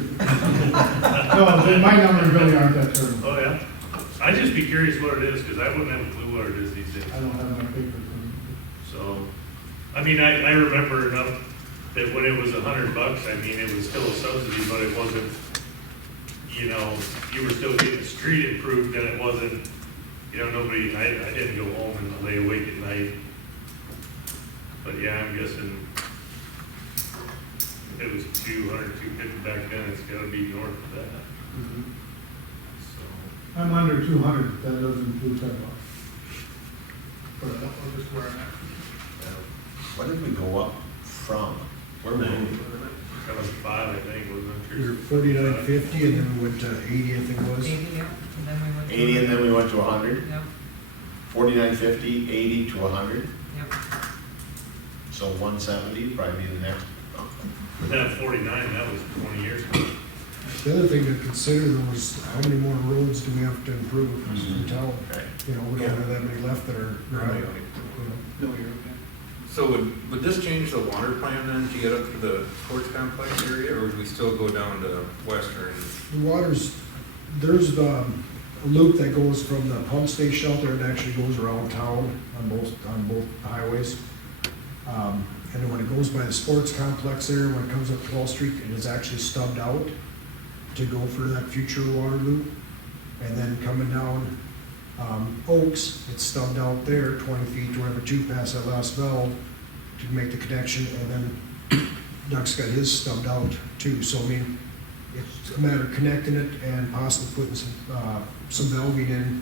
No, my numbers really aren't that terrible. Oh, yeah? I'd just be curious what it is, because I wouldn't have a clue what it is these days. I don't have my papers. So, I mean, I remember enough that when it was $100, I mean, it was still a subsidy, but it wasn't, you know, you were still getting the street improved, and it wasn't, you know, nobody, I didn't go home and lay awake at night. But yeah, I'm guessing if it was 250 back then, it's gotta be north of that. So, I'm under 200, that doesn't include sidewalks. But I'll just wear that. What did we go up from? Where were we? that was 5, I think, wasn't it? We were 49.50 and then we went to 80, I think it was. 80, yeah, and then we went to. 80 and then we went to 100? Yep, 49.50, 80 to 100? yep. So 170 probably be the next. But that 49, that was 20 years ago. The other thing to consider though is how many more roads do we have to improve in town? Right. You know, we don't have that many left that are dry. You No, you're okay. So would this change the water plan then to get up to the sports complex area, or would we still go down to Western? The water's, there's a loop that goes from the pump station out there and actually goes around town on both highways. And then when it goes by the sports complex there, when it comes up 12th Street, it is actually stubbed out to go for that future water loop. And then coming down Oaks, it's stubbed out there 20 feet, wherever two past that last valve to make the connection. And then Duck's got his stubbed out too. So I mean, it's a matter of connecting it and possibly putting some valving in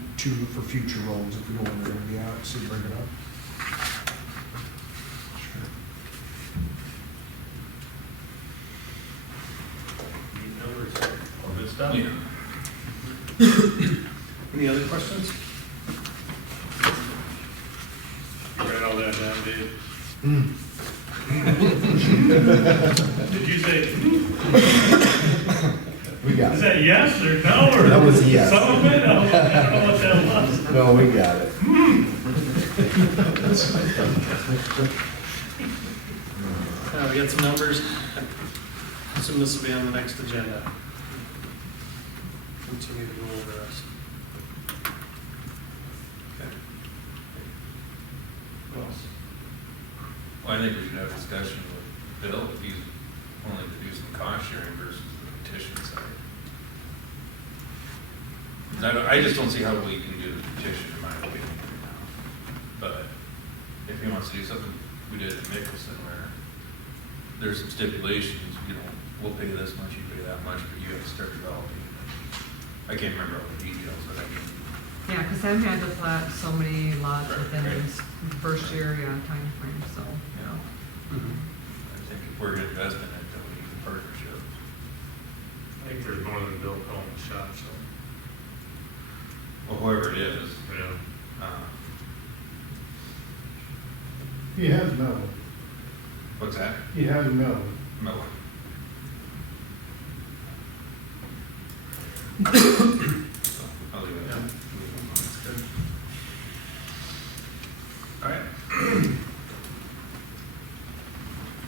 for future roads if we know when they're gonna be out, so you bring it up. Need numbers, all good stuff. Any other questions? You write all that down, Dave? Did you say, We got is it. that yes or no, or? That was a yes. Some of it, I don't know what that was. No, we got it. We got some numbers. Assume this will be on the next agenda. Continue to go over us. Okay. What else? Well, I think we should have a discussion with Bill if he's willing to do some cost sharing versus the petition side. I just don't see how we can do the petition in my opinion right now. But if he wants to do something, we did at Mickelson where there's some stipulations, you know, we'll pay this much, you pay that much, but you have to start developing. I can't remember all the details, but I mean, Yeah, because Sam had to plat so many lots Right, within right. his first year, time frame. So, you know. I think if we're gonna invest in it, then we need a partnership. I think there's more than Bill calling the shot, so, Well, whoever it is, yeah. He has metal. What's that? He has metal. No. So, I'll leave it at that. That's good. All right.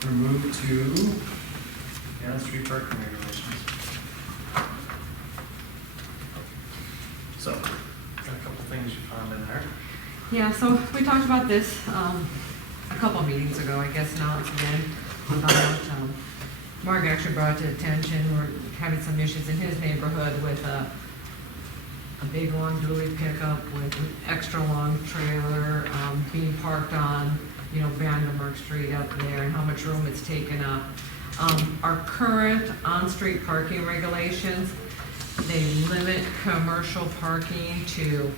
We move to street parking regulations. So, got a couple things you found in there. Yeah, so we talked about this a couple of meetings ago, I guess now it's again, about, Mark actually brought to attention, we're having some issues in his neighborhood with a big long dually pickup with an extra long trailer, being parked on, Vandermark Street up there, and how much room it's taken up. Our current on-street parking regulations, they limit commercial parking to,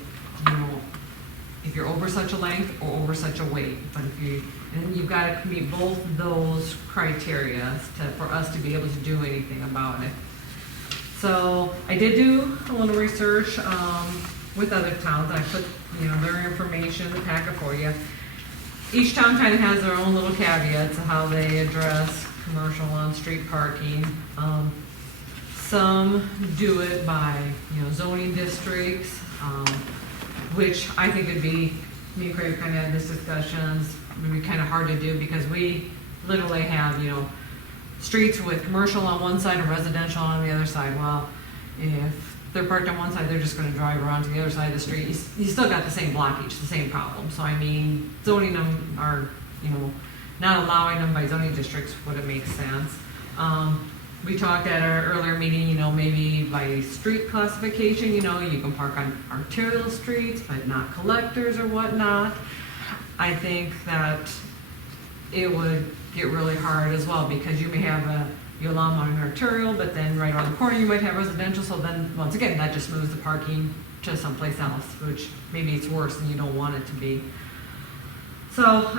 if you're over such a length or over such a weight. But and you've got to meet both those criteria for us to be able to do anything about it. So I did do a little research with other towns. I put, their information in the packet for you. Each town kind of has their own little caveats of how they address commercial on-street parking. Some do it by, zoning districts, which I think would be, me and Craig kind of had this discussions, would be kind of hard to do because we literally have, streets with commercial on one side and residential on the other side. Well, if they're parked on one side, they're just gonna drive around to the other side of the street. You still got the same blockage, the same problem. So I mean, zoning them are, not allowing them by zoning districts would it make sense. We talked at our earlier meeting, maybe by street classification, you can park on arterial streets, but not collectors or whatnot. I think that it would get really hard as well, because you may have you allow them on an arterial, but then right around the corner you might have residential, so then, once again, that just moves the parking to someplace else, which maybe it's worse and you don't want it to be. So,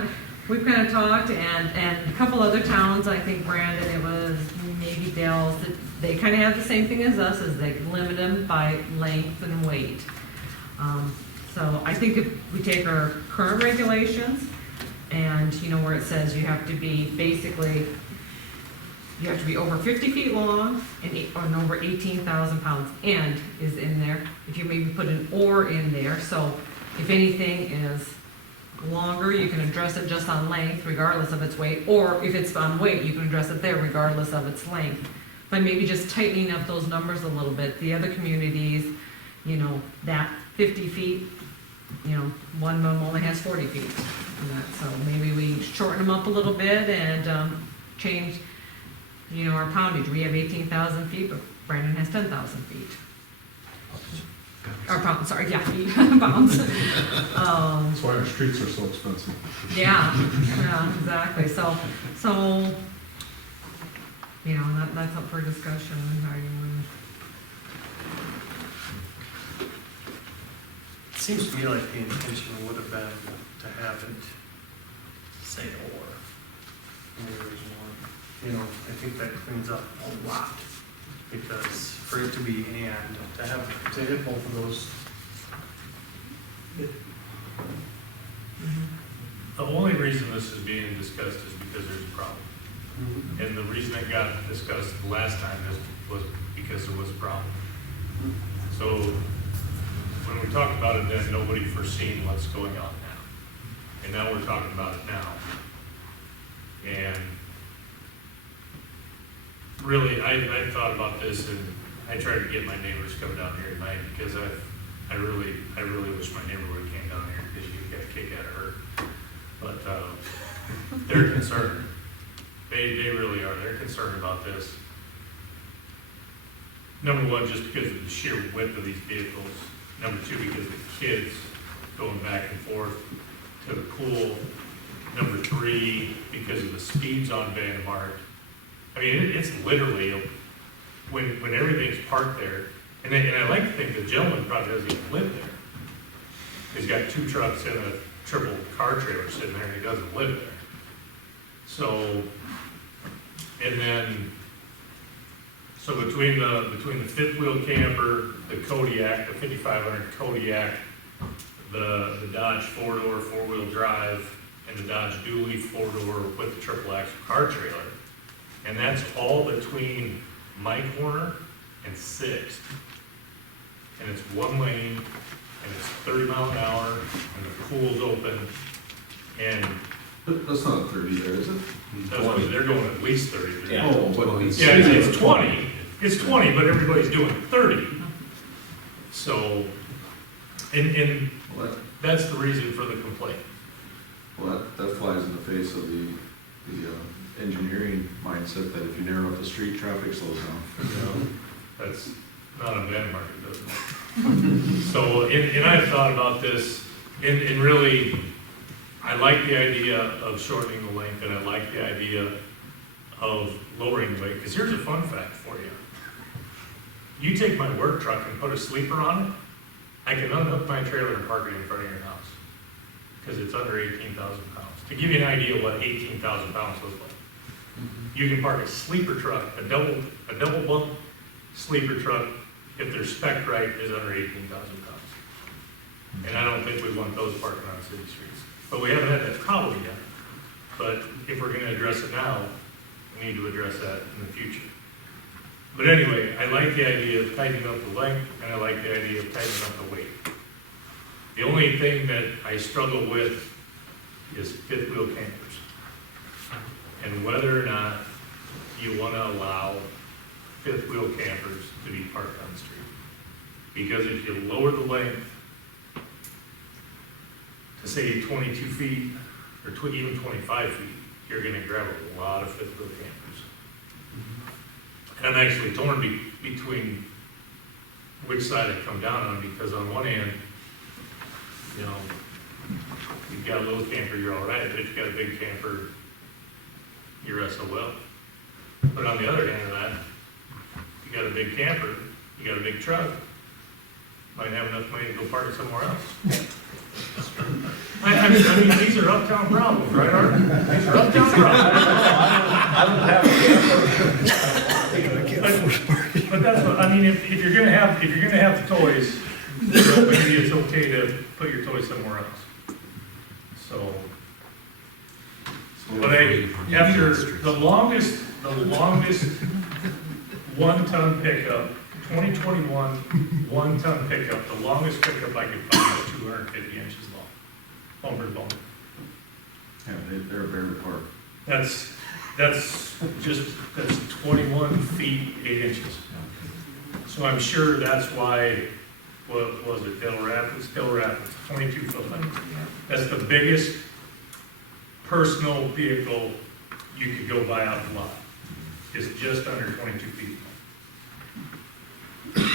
we've kind of talked, and a couple other towns, I think Brandon, it was maybe Dallas, that they kind of have the same thing as us, is they limit them by length and weight. So I think if we take our current regulations, and where it says you have to be you have to be over 50 feet long and over 18,000 pounds, and is in there. If you maybe put an or in there, so if anything is longer, you can address it just on length regardless of its weight, or if it's on weight, you can address it there regardless of its length. By maybe just tightening up those numbers a little bit. The other communities, that 50 feet, one of them only has 40 feet. So maybe we shorten them up a little bit and change, our poundage. We have 18,000 feet, but Brandon has 10,000 feet. Or pounds, sorry, yeah, feet, pounds. That's why our streets are so expensive. Yeah, exactly. So, that's up for discussion, how you want. It seems to me like the intention would have been to have it say or in the original one. I think that cleans up a lot, because for it to be and, to hit both of those. The only reason this is being discussed is because there's a problem. And the reason it got discussed the last time was because there was a problem. So when we talk about it then, nobody foreseen what's going on now. And now we're talking about it now. And really, I thought about this, and I tried to get my neighbors to come down here tonight, because I really wish my neighbor would have came down here, because you get a kick out of her. But they're concerned. They really are. They're concerned about this. Number one, just because of the sheer width of these vehicles. Number two, because of the kids going back and forth to the pool. Number three, because of the speeds on Vandermark. I mean, it's literally, when everything's parked there, and I like to think the gentleman probably doesn't even live there. He's got 2 trucks and a triple car trailer sitting there, and he doesn't live there. So, and then, so between the fifth wheel camper, the Kodiak, the 5500 Kodiak, the Dodge 4-door 4-wheel drive, and the Dodge Dually 4-door with the triple axle car trailer, and that's all between my corner and 6th. And it's one lane, and it's 30 miles an hour, and the pool's open, and That's not 30 there, is it? that's what they're going at least 30. Yeah. Oh, but Yeah, it's 20. It's 20, but everybody's doing 30. So, and Well, that's the reason for the complaint. that flies in the face of the engineering mindset that if you narrow up the street, traffic slows down. You know, that's not a Vandermark, it doesn't. So, and I've thought about this, and really, I like the idea of shortening the length, and I like the idea of lowering the weight, because here's a fun fact for you. You take my work truck and put a sleeper on it, I can unhook my trailer and park it in front of your house, because it's under 18,000 pounds. To give you an idea of what 18,000 pounds looks like. You can park a sleeper truck, a double bunk sleeper truck, if they're spec'd right, is under 18,000 pounds. And I don't think we want those parking on city streets. But we haven't had that problem yet. But if we're gonna address it now, we need to address that in the future. But anyway, I like the idea of tightening up the length, and I like the idea of tightening up the weight. The only thing that I struggle with is fifth wheel campers. And whether or not you wanna allow fifth wheel campers to be parked on the street. Because if you lower the length to say 22 feet, or even 25 feet, you're gonna grab a lot of fifth wheel campers. And I'm actually torn between which side I come down on, because on one hand, you know, you've got a little camper, you're all right, but if you've got a big camper, you're SOL. But on the other hand of that, you got a big camper, you got a big truck, might have enough money to go park it somewhere else. I mean, these are uptown problems, right, Art? These are uptown problems. I don't have a camper. But that's what, I mean, if you're gonna have the toys, maybe it's okay to put your toys somewhere else. So, but after the longest 1-ton pickup, 2021 1-ton pickup, the longest pickup I could find was 250 inches long, bumper to bumper. Yeah, they're a bear park. That's 21 feet, 8 inches. So I'm sure that's why, what was it, Del Rapids, 22 foot length. That's the biggest personal vehicle you could go buy out the lot. It's just under 22 feet long.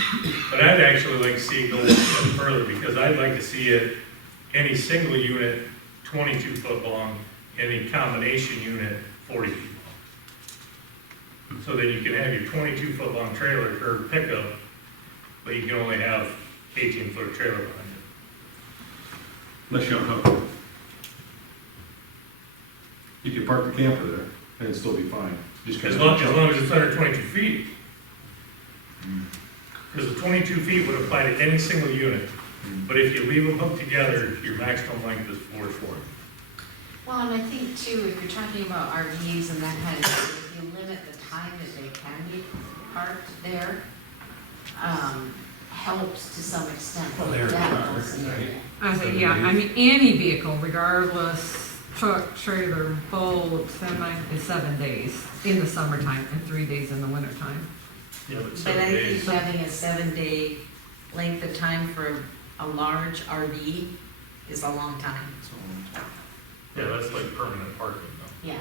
But I'd actually like to see it go a little further, because I'd like to see it, any single unit, 22 foot long, any combination unit, 40 feet long. So that you can have your 22 foot long trailer or pickup, but you can only have 18 foot trailer behind it. Unless you unhook it. You could park the camper there, and it'd still be fine. Just As long as it's under 22 feet. Because the 22 feet would apply to any single unit. But if you leave them hooked together, your maximum length is 440. Well, and I think too, if you're talking about RVs and that kind of thing, if you limit the time that they can be parked there, helps to some extent. Well, they're That cars, was the area. I say, yeah, I mean, any vehicle, regardless, truck, trailer, boat, semi, is 7 days in the summertime and 3 days in the wintertime. Yeah, but But 7 I think days. having a 7-day length of time for a large RV is a long time. Yeah, that's like permanent parking though. Yeah.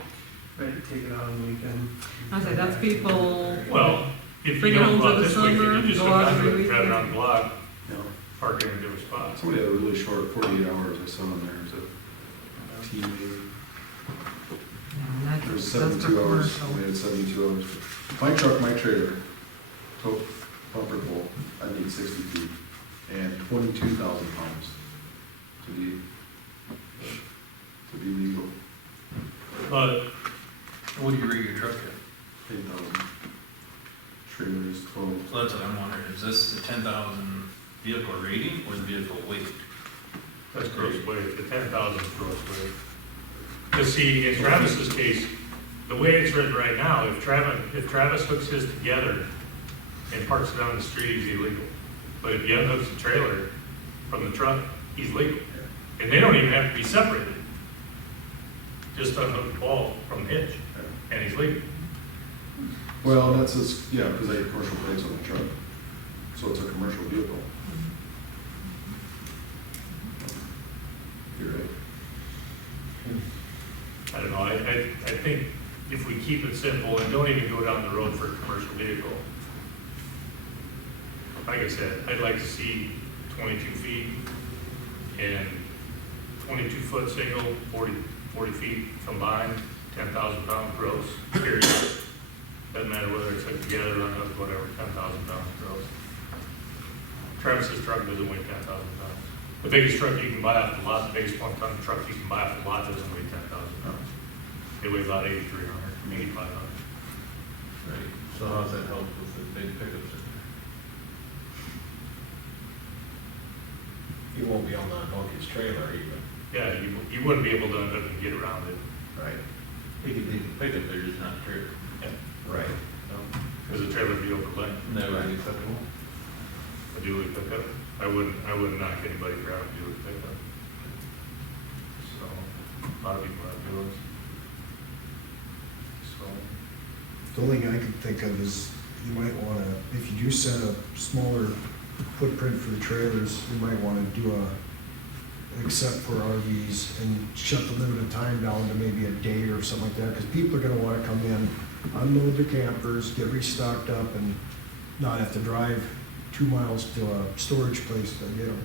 Right, take it out on the weekend. I say, that's people, Well, if Bring you it don't home go for out the this weekend, summer, you just go go out down every to it, drive weekend. around the block, You know, park in a different spot. somebody had a really short 48 hours, I saw in there, it was a team meeting. yeah, There was that's for 72 hours, commercial. we had 72 hours. My truck, my trailer, tow bumper pull, I need 60 feet, and 22,000 pounds to be legal, But What do you rate your truck at? 10,000. Trailer is 12. So that's what I'm wondering, is this the 10,000 vehicle rating or the vehicle weight? that's gross weight, the 10,000 is gross weight. Because see, in Travis's case, the way it's written right now, if Travis hooks his together and parks it on the street, he's illegal. But if he unhooks the trailer from the truck, he's legal. And they don't even have to be separated. Just unhook the ball from the hitch, and he's legal. Well, that's his, yeah, because they have commercial plates on the truck, so it's a commercial vehicle. You're right. I don't know, I think if we keep it simple and don't even go down the road for a commercial vehicle, like I said, I'd like to see 22 feet and 22 foot single, 40 feet combined, 10,000 pound gross, period. Doesn't matter whether it's hooked together or unhooked, whatever, 10,000 pounds gross. Travis's truck doesn't weigh 10,000 pounds. The biggest truck you can buy off the lot, the biggest 1-ton truck you can buy off the lot doesn't weigh 10,000 pounds. They weigh about 8,300, 8,500. Right, so how's that help with the big pickups? You won't be able to unhook his trailer even. Yeah, you wouldn't be able to unhook and get around it. They can pick up, they're just not trailer. Right. Because the trailer would be over acceptable? A dually pickup? I wouldn't knock anybody for having a dually pickup. So, a lot of people have duals. So, The only thing I can think of is you might wanna, if you do set a smaller footprint for the trailers, you might wanna do except for RVs and shut the limit of time down to maybe a day or something like that, cause people are gonna wanna come in, unload their campers, get restocked up and not have to drive 2 miles to a storage place to get them.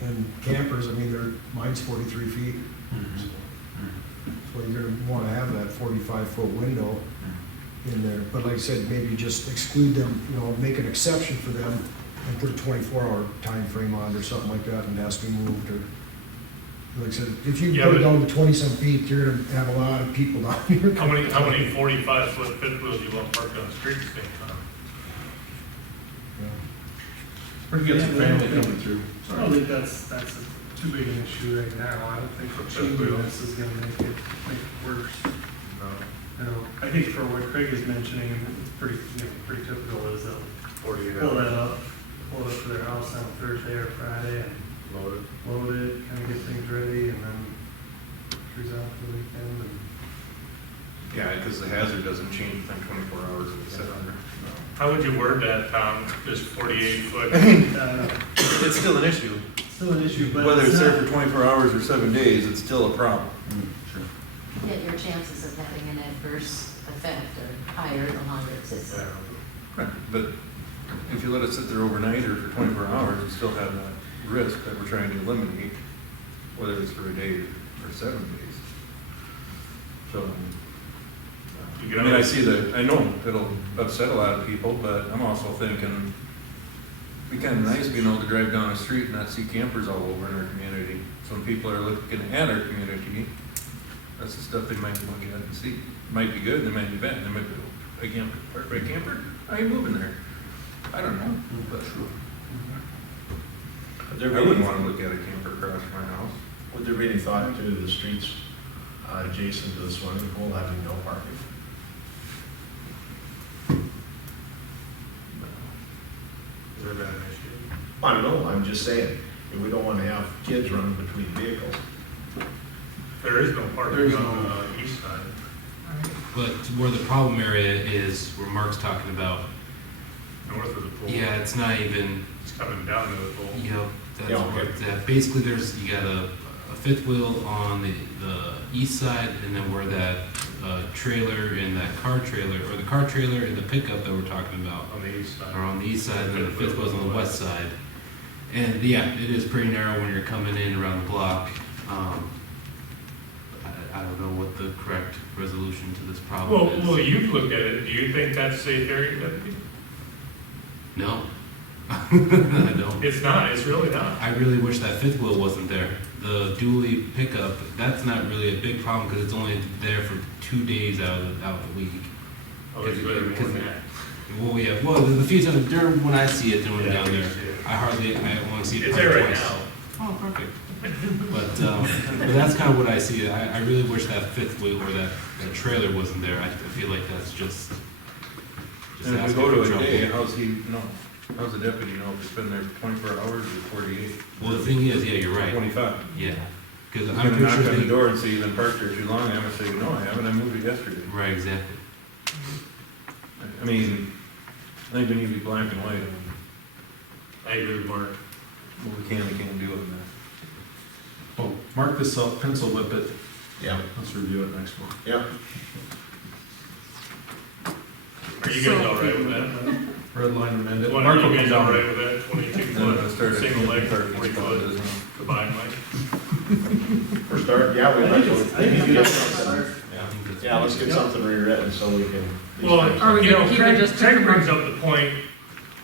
And campers, I mean, mine's 43 feet. So you're gonna wanna have that 45-foot window in there. But like I said, maybe just exclude them, you know, make an exception for them and put a 24-hour time frame on or something like that and it has to be moved or, like I said, if you Yeah, put it but- down to 20-some feet, you're gonna have a lot of people down here. how many 45-foot fifth wheels you want parked on the street at the same time? Or you get some family coming through. I don't think that's too big an issue right now. I don't think changing this is gonna make it worse. No. You know, I think for what Craig is mentioning, it's pretty typical is they'll 48 pull hours. that up, pull it up to their house on Thursday or Friday and Loaded. load it, kind of get things ready and then cruise out for the weekend and. Yeah, because the hazard doesn't change within 24 hours of the settlement. How would you word that, Tom? Just 48-foot? It's still an issue. Still an issue, but Whether it's there not- for 24 hours or 7 days, it's still a problem. Sure. Yet your chances of having an adverse effect are higher the longer it sits there. Right, but if you let it sit there overnight or for 24 hours, you still have that risk that we're trying to eliminate, whether it's for a day or 7 days. So, You I mean, I see that, I know it'll upset a lot of people, but I'm also thinking, it'd be kind of nice being able to drive down the street and not see campers all over in our community. Some people are looking at our community, that's the stuff they might look at and see. Might be good, they might be bad, they might be, again, park right camper, how you moving there? I don't know, but I wouldn't want to look at a camper across my house. Would there be any thought to the streets adjacent to the swimming pool having no parking? Is that an issue? I don't know, I'm just saying, if we don't want to have kids running between vehicles. There is no parking There is on no- the east side. But where the problem area is, where Mark's talking about, North of the pool. yeah, it's not even, It's coming down to the pool. you know, that's Yeah, where okay. it's at. Basically, you got a fifth wheel on the east side, and then where that trailer and that car trailer, or the car trailer and the pickup that we're talking about, On the east side. are on the east side, and then the fifth wheel's on the west side. And yeah, it is pretty narrow when you're coming in around the block. I don't know what the correct resolution to this problem is. Well, you've looked at it. Do you think that's safe area, Deputy? No. I don't. It's not, it's really not. I really wish that fifth wheel wasn't there. The dually pickup, that's not really a big problem because it's only there for 2 days out of the week. Oh, it's better more than that. Well, yeah, well, the few times during when I see it doing Yeah, down there, you see it. I only see it It's probably there right twice. now. Oh, perfect. But that's kind of what I see. I really wish that fifth wheel or that trailer wasn't there. I feel like that's just And if we asking go for to a trouble. day, how's he know? How's the deputy know if it's been there for 24 hours or 48? Well, the thing is, yeah, you're right. 25. Yeah, because I'm I'm gonna pretty knock sure on the they, door and say you've been parked there too long, I'm gonna say, no, I haven't, I moved it yesterday. right, exactly. I mean, I think we need to be black and white on I agree with Mark. what we can and can't do on that. Well, mark this up, pencil whip it, Yeah. let's review it next month. Yeah. Are you guys all right with that? Red line amended. What, Mark are will you come guys all down. right with that? 22 Then I'll start foot, at single leg, 40 40 foot combined leg? For start, yeah, we I might think go. it's- I think get it's- something. Yeah, let's get something rewritten so we can. Well, Are we you know, gonna keep it Craig just to Craig brings up the point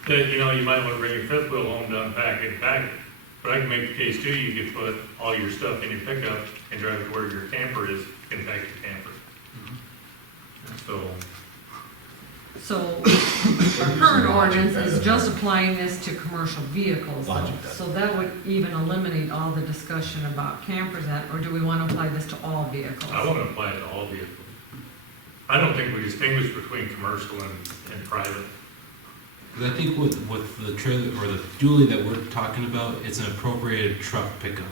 that, you know, you might want to bring your fifth wheel home to unpack it, pack it. But I can make the case too, you could put all your stuff in your pickup and drive it where your camper is, and back your camper. So, So our current ordinance is just applying this to commercial vehicles. though. Logic. So that would even eliminate all the discussion about campers, or do we want to apply this to all vehicles? I want to apply it to all vehicles. I don't think we distinguish between commercial and private. 'Cause I think with the trailer, or the dually that we're talking about, it's an appropriated truck pickup.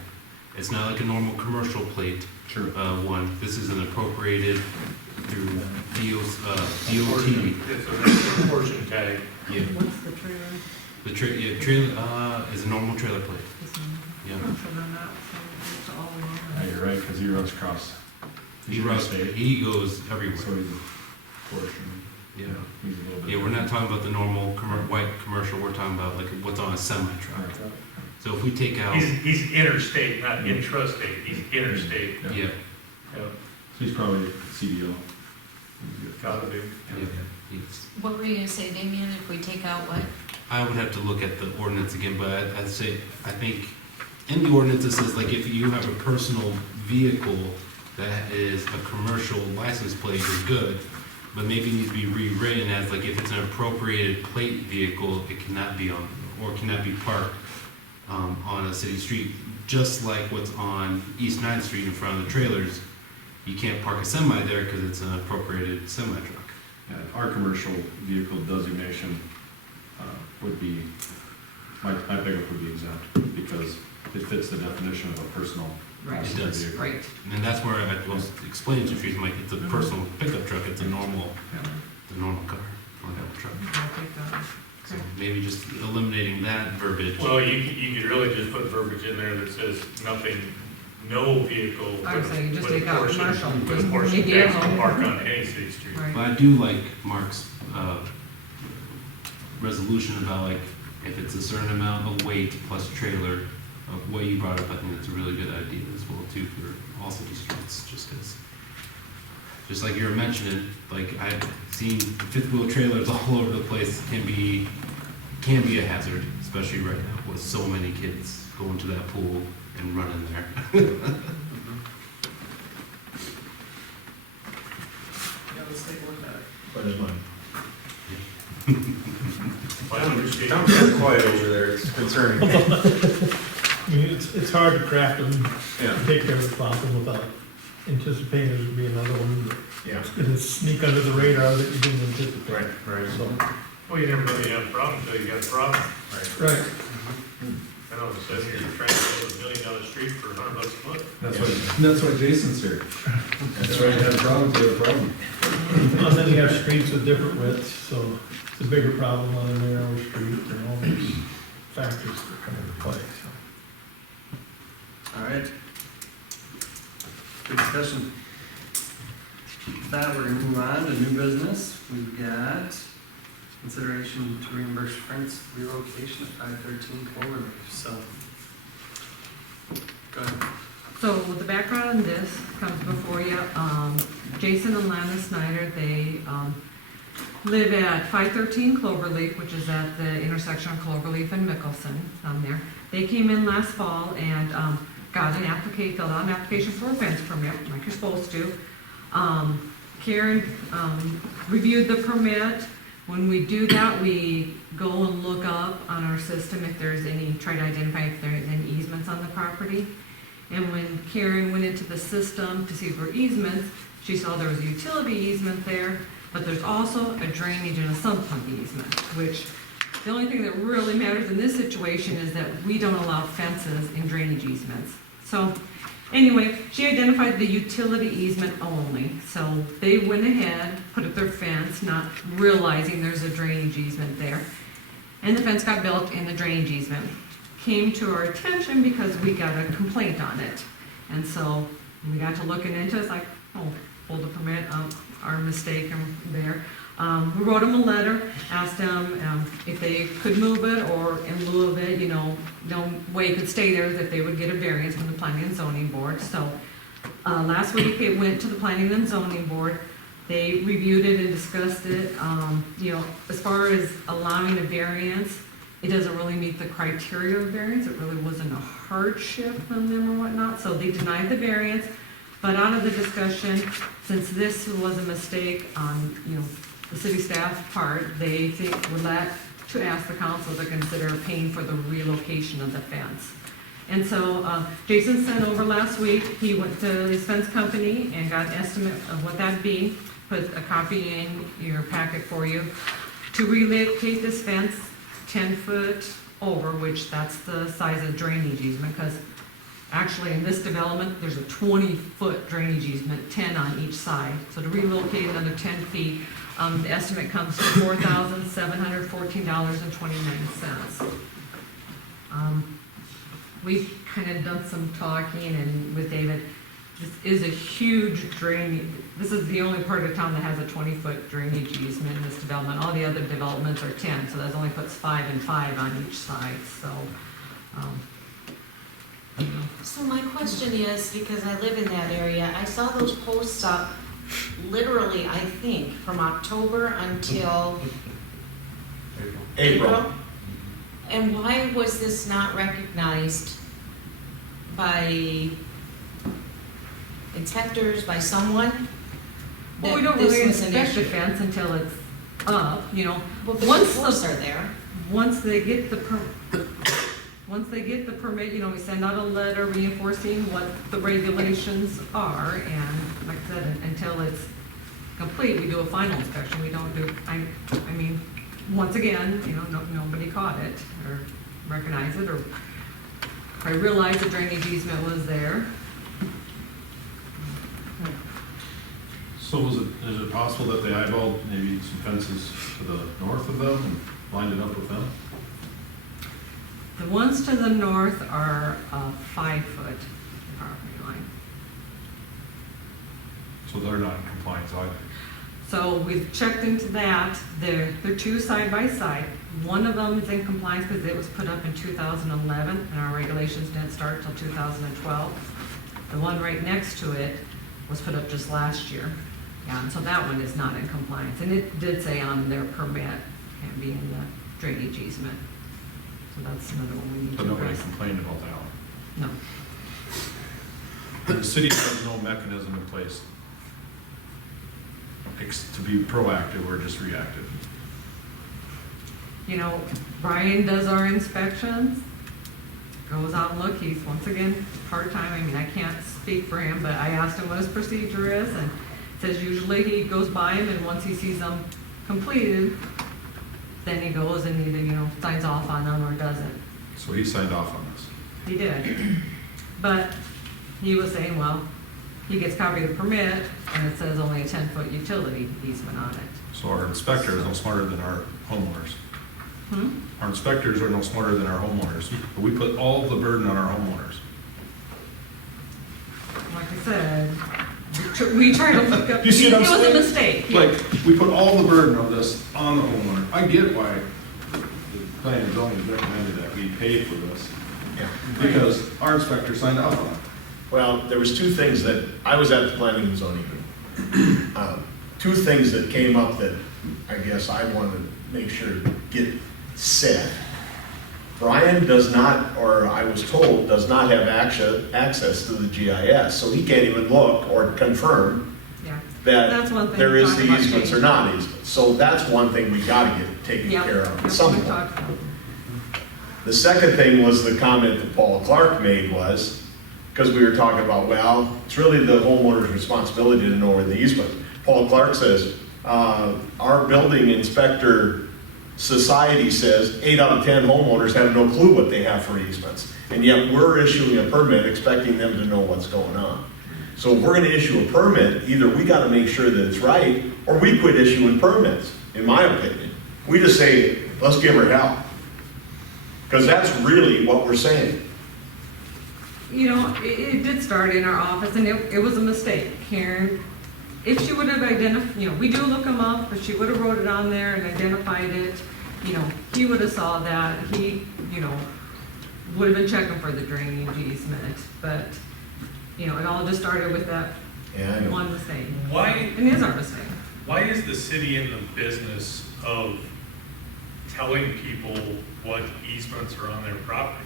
It's not like a normal commercial plate, Sure. one. This is an appropriated through DOT. It's a portion tag. Yeah, What's the trailer? the trailer, is a normal trailer plate, This one? yeah. So they're not, so it's all along. Yeah, you're right, because he runs across. He runs, he goes everywhere, So he's a portion. yeah. He's a little bit. Yeah, we're not talking about the normal white commercial, we're talking about like what's on a semi-truck. So if we take out, He's interstate, not intrastate, he's interstate. Yeah. yeah, Yeah, So he's probably CDO. gotta be. it's, What were you gonna say, Damien, if we take out what? I would have to look at the ordinance again, but I'd say, I think in the ordinance it says like if you have a personal vehicle that is a commercial license plate, you're good. But maybe it needs to be rewritten as like if it's an appropriated plate vehicle, it cannot be on, or cannot be parked on a city street. Just like what's on East 9th Street in front of the trailers, you can't park a semi there because it's an appropriated semi truck. Yeah, our commercial vehicle designation would be, my pickup would be exempt because it fits the definition of a personal Right. It does. vehicle. Right. And that's where I was explaining to you, like it's a personal pickup truck, it's a normal, the normal car or that truck. I'll take that. So maybe just eliminating that verbiage. Well, you could really just put verbiage in there that says nothing, no vehicle. I would say you just with a take out portion- commercial, With a just portion maybe tax a can home. park on any city street. Right. But I do like Mark's resolution about like if it's a certain amount of weight plus trailer, of what you brought up, I think that's a really good idea as well too for all city streets, just because. Just like you were mentioning, like I've seen fifth wheel trailers all over the place can be a hazard, especially right now with so many kids going to that pool and running there. Yeah, let's take a look at it. But it's mine. I understand. Sounds kind of quiet over there, it's concerning. I mean, it's hard to craft them, Yeah. take care of the problem without anticipating there'd be another one Yeah. that's gonna sneak under the radar that you didn't anticipate. Right. So, Well, you never know you have a problem until you got a problem. right, And all of a sudden, you're trying to build $1 million street for $100 a foot. That's why Jason's here. That's right, have a problem, you have a problem. and then you have streets with different widths, so it's a bigger problem on a narrow street, and all these factors that come into play, so. All right. Good discussion. With that, we're gonna move on to new business. We've got consideration to reimburse Frank's relocation at 513 Cloverleaf, so. Go ahead. So with the background on this comes before you, Jason and Lana Snyder, they, live at 513 Cloverleaf, which is at the intersection of Cloverleaf and Mickelson on there. They came in last fall and, filled out an application for a fence permit, like you're supposed to. Karen, reviewed the permit. When we do that, we go and look up on our system if there's any, try to identify if there's any easements on the property. And when Karen went into the system to see if there were easements, she saw there was a utility easement there, but there's also a drainage and a sump pump easement, which the only thing that really matters in this situation is that we don't allow fences in drainage easements. So anyway, she identified the utility easement only. So they went ahead, put up their fence, not realizing there's a drainage easement there. And the fence got built in the drainage easement. Came to our attention because we got a complaint on it. And so we got to looking into it, it's like, oh, pull the permit, our mistake there. We wrote them a letter, asked them if they could move it, or in lieu of it, no way it could stay there, that they would get a variance from the Planning and Zoning Board. So last week it went to the Planning and Zoning Board. They reviewed it and discussed it. As far as allowing a variance, it doesn't really meet the criteria of variance. It really wasn't a hardship on them or whatnot, so they denied the variance. But out of the discussion, since this was a mistake on, the city staff part, they would like to ask the council to consider paying for the relocation of the fence. And so Jason sent over last week, he went to his fence company and got an estimate of what that'd be, put a copy in your packet for you. to relocate this fence 10 foot over, which that's the size of drainage easement, because actually in this development, there's a 20-foot drainage easement, 10 on each side. So to relocate another 10 feet, the estimate comes to $4,714.29. We've kind of done some talking and with David, this is a huge drain. This is the only part of town that has a 20-foot drainage easement in this development. All the other developments are 10, so that only puts 5 and 5 on each side, so. So my question is, because I live in that area, I saw those posts up literally, I think, from October until April. And why was this not recognized by inspectors, by someone? Well, we don't that this really was an inspect the issue? fence until it's up, you know. Well, but the Once posts are there. Once they get the permit, you know, we send out a letter reinforcing what the regulations are, and like I said, until it's complete, we do a final inspection. We don't do, I mean, once again, you know, nobody caught it or recognized it, or I realized the drainage easement was there. So is it possible that they eyeballed maybe some fences to the north of them and lined it up with them? The ones to the north are 5-foot property line. So they're not in compliance either. So we've checked into that. They're two side by side. One of them is in compliance because it was put up in 2011 and our regulations didn't start till 2012. The one right next to it was put up just last year. Yeah, and so that one is not in compliance. And it did say on their permit, can't be in the drainage easement. So that's another one we need to But nobody address. complained about that one. No. The city has no mechanism in place to be proactive or just reactive. You know, Brian does our inspections, goes out and look, he's once again part-time, I mean, I can't speak for him, but I asked him what his procedure is, and says usually he goes by him, and once he sees them completed, then he goes and either, you know, signs off on them or doesn't. So he signed off on this. He did. But he was saying, well, he gets copy of the permit, and it says only a 10-foot utility easement on it. So our inspector is no smarter than our homeowners. Our inspectors are no smarter than our homeowners, but we put all the burden on our homeowners. Like I said, we try to look up, You see what I'm it was a saying? mistake. Like, we put all the burden of this on the homeowner. I get why the planning and zoning recommended that we pay for this, because our inspector signed off on it. Well, there was two things that, I was at the planning and zoning meeting. Two things that came up that I guess I wanted to make sure get said. Brian does not, or I was told, does not have access to the GIS, so he can't even look or confirm Yeah. that That's one thing there we is talked the about easements or changing. not easements. So that's one thing we gotta get taken Yeah, care of at that's some what we point. talked about. The second thing was the comment that Paul Clark made was, because we were talking about, well, it's really the homeowner's responsibility to know where the easement. Paul Clark says, our building inspector society says 8 out of 10 homeowners have no clue what they have for easements. And yet we're issuing a permit expecting them to know what's going on. So if we're gonna issue a permit, either we gotta make sure that it's right, or we quit issuing permits, in my opinion. We just say, let's give her help. Because that's really what we're saying. You know, it did start in our office, and it was a mistake. Karen, if she would have identified, you know, we do look them up, but she would have wrote it on there and identified it, you know, he would have saw that, he, you know, would have been checking for the drainage easement, but, you know, it all just started with that one mistake. Why, And it is our mistake. why is the city in the business of telling people what easements are on their property?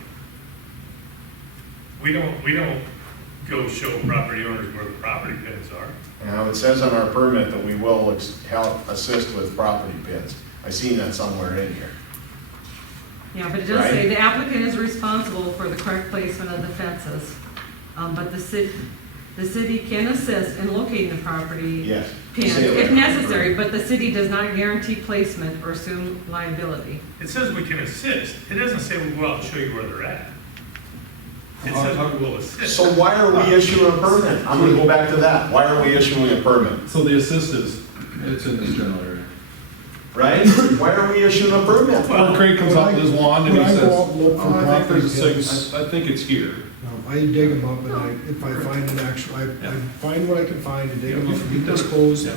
We don't go show property owners where the property pins are. Now, it says on our permit that we will help assist with property pins. I seen that somewhere in here. Yeah, but it does say the applicant is responsible for the correct placement of the fences. But the city, the city can assist in locating the property Yes. pins Say it if like- necessary, but the city does not guarantee placement or assume liability. It says we can assist. It doesn't say we'll go out and show you where they're at. It says we will assist. So why are we issuing a permit? I'm gonna go back to that. Why are we issuing a permit? So the assist is, it's in this general area. Right? Why are we issuing a permit? When Craig comes out with his wand and he When I says, go out and look for "Oh, I think there's a property six, I think it's here." I dig them up, and if I find an actual, I find what I can find, and dig them up, and get this closed, Yeah.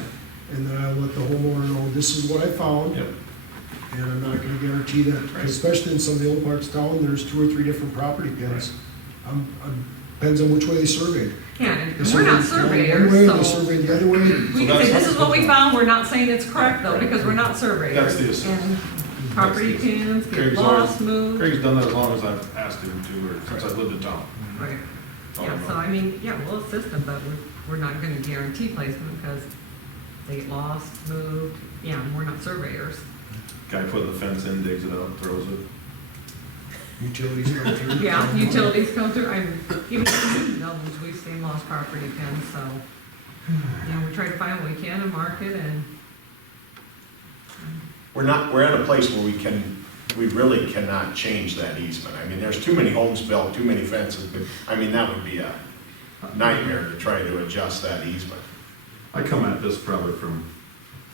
and then I let the homeowner know, this is what I found, Yep. and I'm not gonna guarantee that, Right. especially in some of the old parts of town, there's 2 or 3 different property pins. Depends on which way they surveyed. Yeah, and They we're not surveyed one way, surveyors, they so surveyed the other way. we can say, this is what we found, we're not saying it's correct though, Right. because we're not surveyors. That's the assist. And property pins get Craig's lost, always- moved. Craig's done that as long as I've asked him to, or since I've lived in town. Right. Oh, Yeah, no. so I mean, yeah, we'll assist them, but we're not gonna guarantee placement because they get lost, moved, yeah, and we're not surveyors. Guy put the fence in, digs it up, throws it. Utilities come through. Yeah, utilities come through, even Melvin's, we've seen lost property pins, so, you know, we try to find what we can and mark it and. We're at a place where we really cannot change that easement. I mean, there's too many homes built, too many fences, but, I mean, that would be a nightmare to try to adjust that easement. I come at this probably from,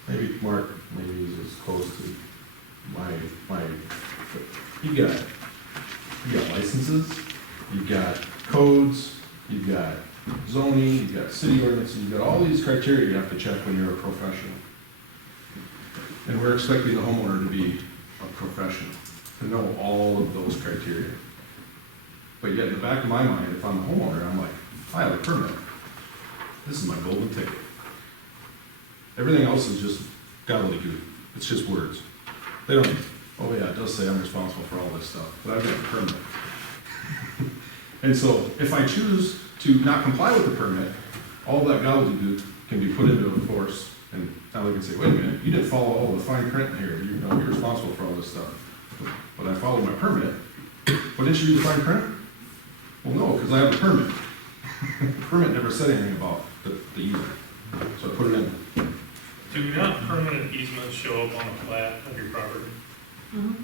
maybe Mark, maybe he's as close to my, you got licenses, you've got codes, you've got zoning, you've got city ordinances, you've got all these criteria you have to check when you're a professional. And we're expecting the homeowner to be a professional, to know all of those criteria. But yet in the back of my mind, if I'm a homeowner, I'm like, I have a permit. This is my golden ticket. Everything else is just gobbledygook. It's just words. They don't, oh yeah, it does say I'm responsible for all this stuff, but I've got a permit. And so if I choose to not comply with the permit, all that gobbledygook can be put into force. And now they can say, wait a minute, you didn't follow all the fine print here. You know, you're responsible for all this stuff. But I followed my permit. But didn't you do the fine print? Well, no, because I have a permit. The permit never said anything about the easement. So I put it in. Do not permanent easements show up on a plat of your property? Mhm.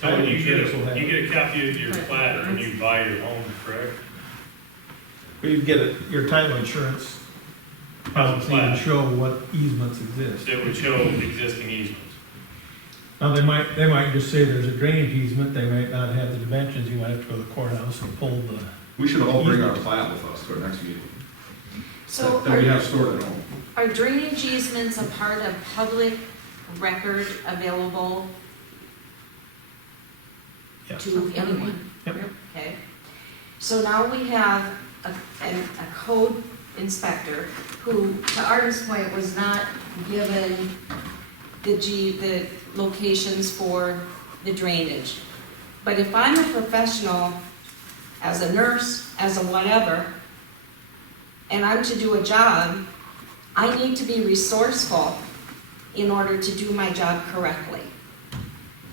So when you get Insurance will have you get a copy of your plat when you buy your home, correct? You get your title insurance policy and show what easements exist. It would show existing easements. Now, they might just say there's a drainage easement, they might not have the dimensions, you might have to go to the courthouse and pull the. We should all bring our plat with us to our next meeting. So That we have stored at home. are drainage easements a part of public record available Yes. to anyone? Yep. Okay. So now we have a code inspector who, to Arden's point, was not given the locations for the drainage. But if I'm a professional, as a nurse, as a whatever, and I'm to do a job, I need to be resourceful in order to do my job correctly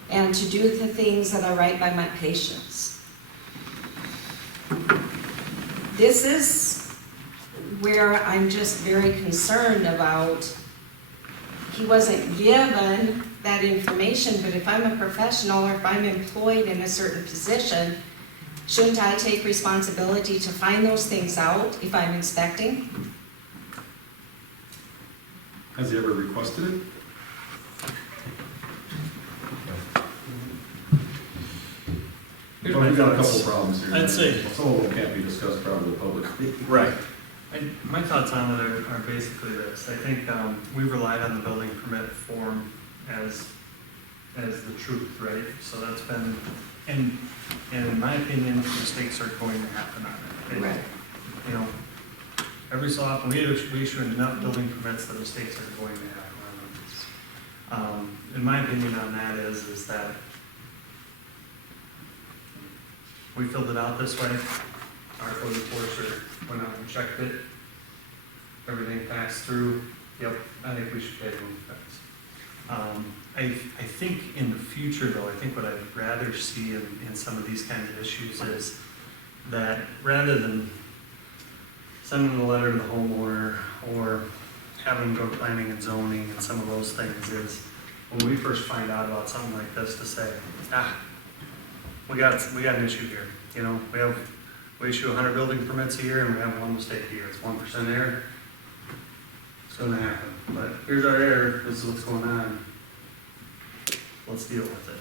and to do the things that are right by my patients. This is where I'm just very concerned about. He wasn't given that information, but if I'm a professional or if I'm employed in a certain position, shouldn't I take responsibility to find those things out if I'm inspecting? Has he ever requested it? We've got a couple of problems here. I'd say- Some of them can't be discussed probably publicly. Right. My thoughts on it are basically this. I think we've relied on the building permit form as the truth, right? So that's been, and in my opinion, mistakes are going to happen on it. Right. You know, every so often, we issue enough building permits that mistakes are going to happen on them. In my opinion on that is that we filled it out this way. Our code enforcer went out and checked it. Everything passed through. Yep, I think we should pay them fence. I think in the future though, I think what I'd rather see in some of these kinds of issues is that rather than sending a letter to the homeowner or having them go to planning and zoning and some of those things is when we first find out about something like this to say, we got an issue here. You know, we issue 100 building permits a year and we have one mistake a year. It's 1% error. It's gonna happen. But here's our error, this is what's going on. Let's deal with it.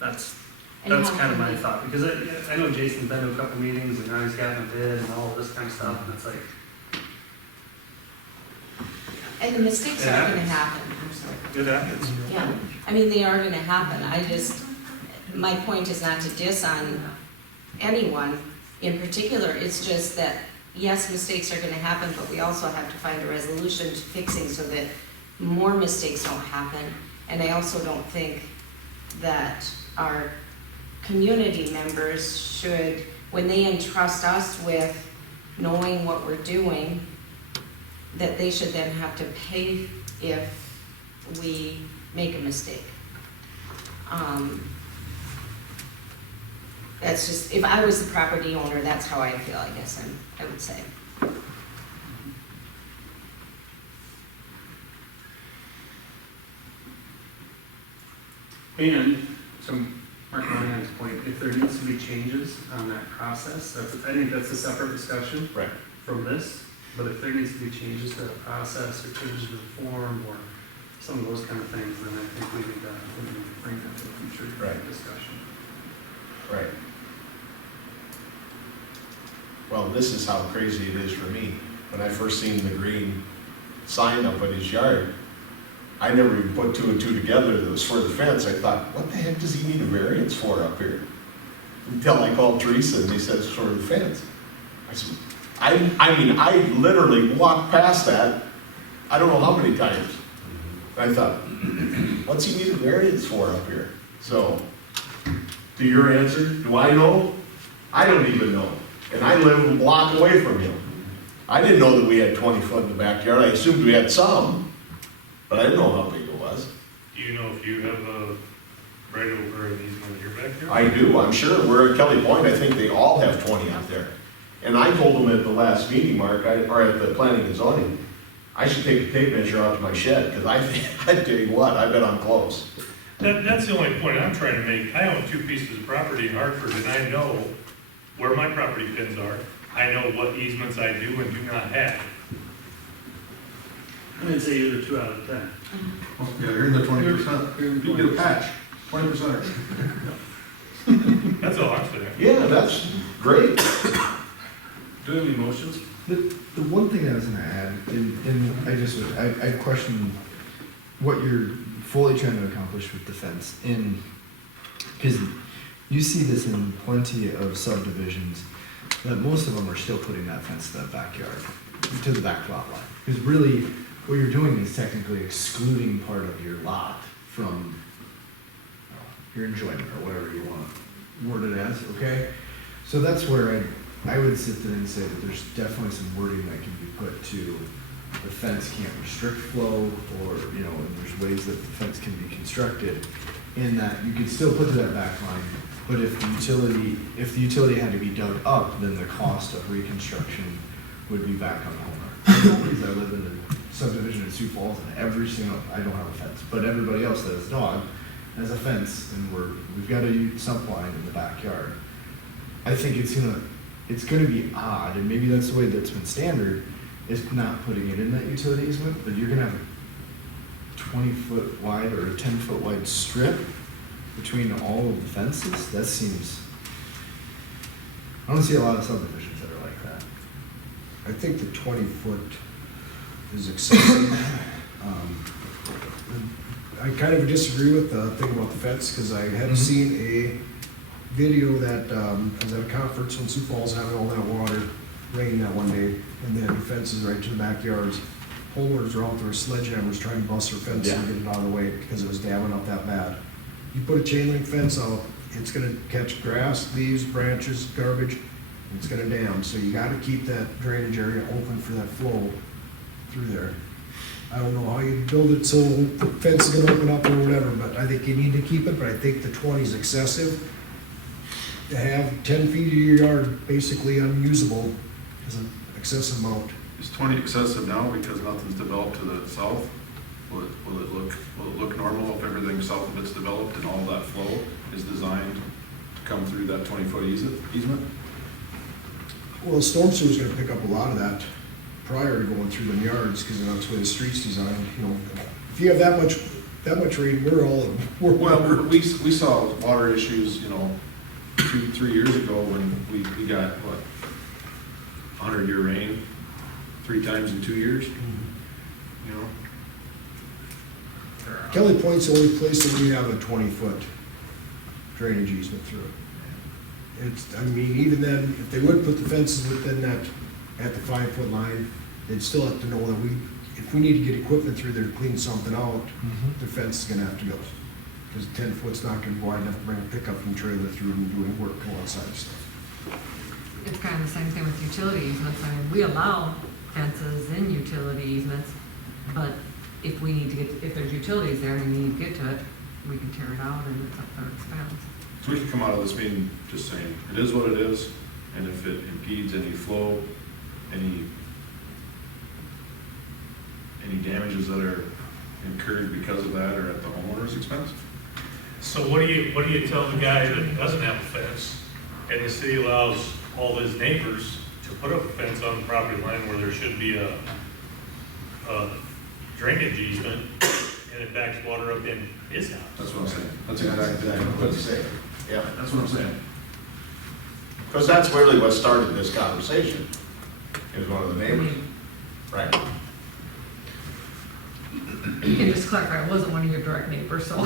That's kind of my thought, because I know Jason's been to a couple meetings and now he's gotten a bid and all this kind of stuff, and it's like, And the mistakes are gonna happens. happen, I'm sorry. it happens. Yeah, I mean, they are gonna happen. My point is not to diss on anyone in particular. It's just that, yes, mistakes are gonna happen, but we also have to find a resolution to fixing so that more mistakes don't happen. And I also don't think that our community members should, when they entrust us with knowing what we're doing, that they should then have to pay if we make a mistake. That's just, if I was the property owner, that's how I feel, I guess, I would say. And, so Mark Monahan's point, if there needs to be changes on that process, I think that's a separate discussion Right. from this. But if there needs to be changes to the process or changes to the form or some of those kind of things, then I think we need to bring that to a future Right. discussion. Right. Well, this is how crazy it is for me. When I first seen the green sign up at his yard, I never even put two and two together that it was for the fence. I thought, what the heck does he need a variance for up here? Until I called Teresa and they said it's for the fence. I said, I mean, I literally walked past that, I don't know how many times. I thought, what's he need a variance for up here? So, to your answer, do I know? I don't even know. And I live a block away from him. I didn't know that we had 20 foot in the backyard. I assumed we had some, but I didn't know how big it was. Do you know if you have a right over an easement in your backyard? I do, I'm sure. We're at Kelly Point, I think they all have 20 out there. And I told them at the last meeting, Mark, or at the planning and zoning, I should take a tape measure out to my shed, because I tell you what, I bet I'm close. That's the only point I'm trying to make. I own 2 pieces of property in Hartford, and I know where my property pins are. I know what easements I do and do not have. I'd say you're the 2 out of 10. Yeah, you're in the 20%. You get a patch, 20%. That's all I'm saying. Yeah, that's great. Do you have any motions? The one thing I was gonna add, and I question what you're fully trying to accomplish with the fence, and, because you see this in plenty of subdivisions, that most of them are still putting that fence to the backyard, to the back lot line. Because really, what you're doing is technically excluding part of your lot from your enjoyment, or whatever you want to word it as, okay? So that's where I would sit there and say that there's definitely some wording that can be put to the fence can't restrict flow, or, and there's ways that the fence can be constructed in that you could still put to that back line, but if the utility had to be dug up, then the cost of reconstruction would be back on the homeowner. Because I live in a subdivision in Sioux Falls, and I don't have a fence, but everybody else that has a dog has a fence, and we've got a sump line in the backyard. I think it's gonna be odd, and maybe that's the way that's been standard, is not putting it in that utility easement, but you're gonna have a 20-foot wide or a 10-foot wide strip between all of the fences. That seems, I don't see a lot of subdivisions that are like that. I think the 20-foot is excessive. I kind of disagree with the thing about the fence, because I had seen a video that, I was at a conference in Sioux Falls having all that water, rain that one day, and then fences right to the backyards. Homeowners are out there with sledgehammers trying to bust their fence and get it out of the way because it was damming up that bad. You put a chain link fence out, it's gonna catch grass, leaves, branches, garbage, and it's gonna dam. So you gotta keep that drainage area open for that flow through there. I don't know how you build it so the fence is gonna open up or whatever, but I think you need to keep it, but I think the 20 is excessive. To have 10 feet of your yard basically unusable is a excessive amount. Is 20 excessive now because nothing's developed to the south? Will it look normal if everything south of it's developed and all that flow is designed to come through that 20-foot easement? Well, storm sewer's gonna pick up a lot of that prior to going through them yards, because that's the way the street's designed, you know. If you have that much rain, Well, we saw water issues, 2-3 years ago when we got, 100-year rain 3 times in 2 years, you know? Kelly Point's the only place that we have a 20-foot drainage easement through it. Even then, if they would put the fences within that, at the 5-foot line, they'd still have to know that if we need to get equipment through there to clean something out, the fence is gonna have to go. Because 10 foot's not gonna be wide enough to bring a pickup and trailer through and doing work alongside of stuff. It's kind of the same thing with utility easements. I mean, we allow fences in utility easements, but if there's utilities there and we need to get to it, we can tear it out and it's up to our expense. So we can come out of this meeting just saying, it is what it is, and if it impedes any flow, any damages that are incurred because of that are at the homeowner's expense? So what do you tell the guy that doesn't have a fence, and the city allows all his neighbors to put up a fence on the property line where there should be a drainage easement, and it backs water up in his house? That's what I'm saying. That's exactly what I'm saying. Yeah, That's what I'm saying. because that's really what started this conversation, is one of the neighbors, right? You can just clarify, it wasn't one of your direct neighbors, so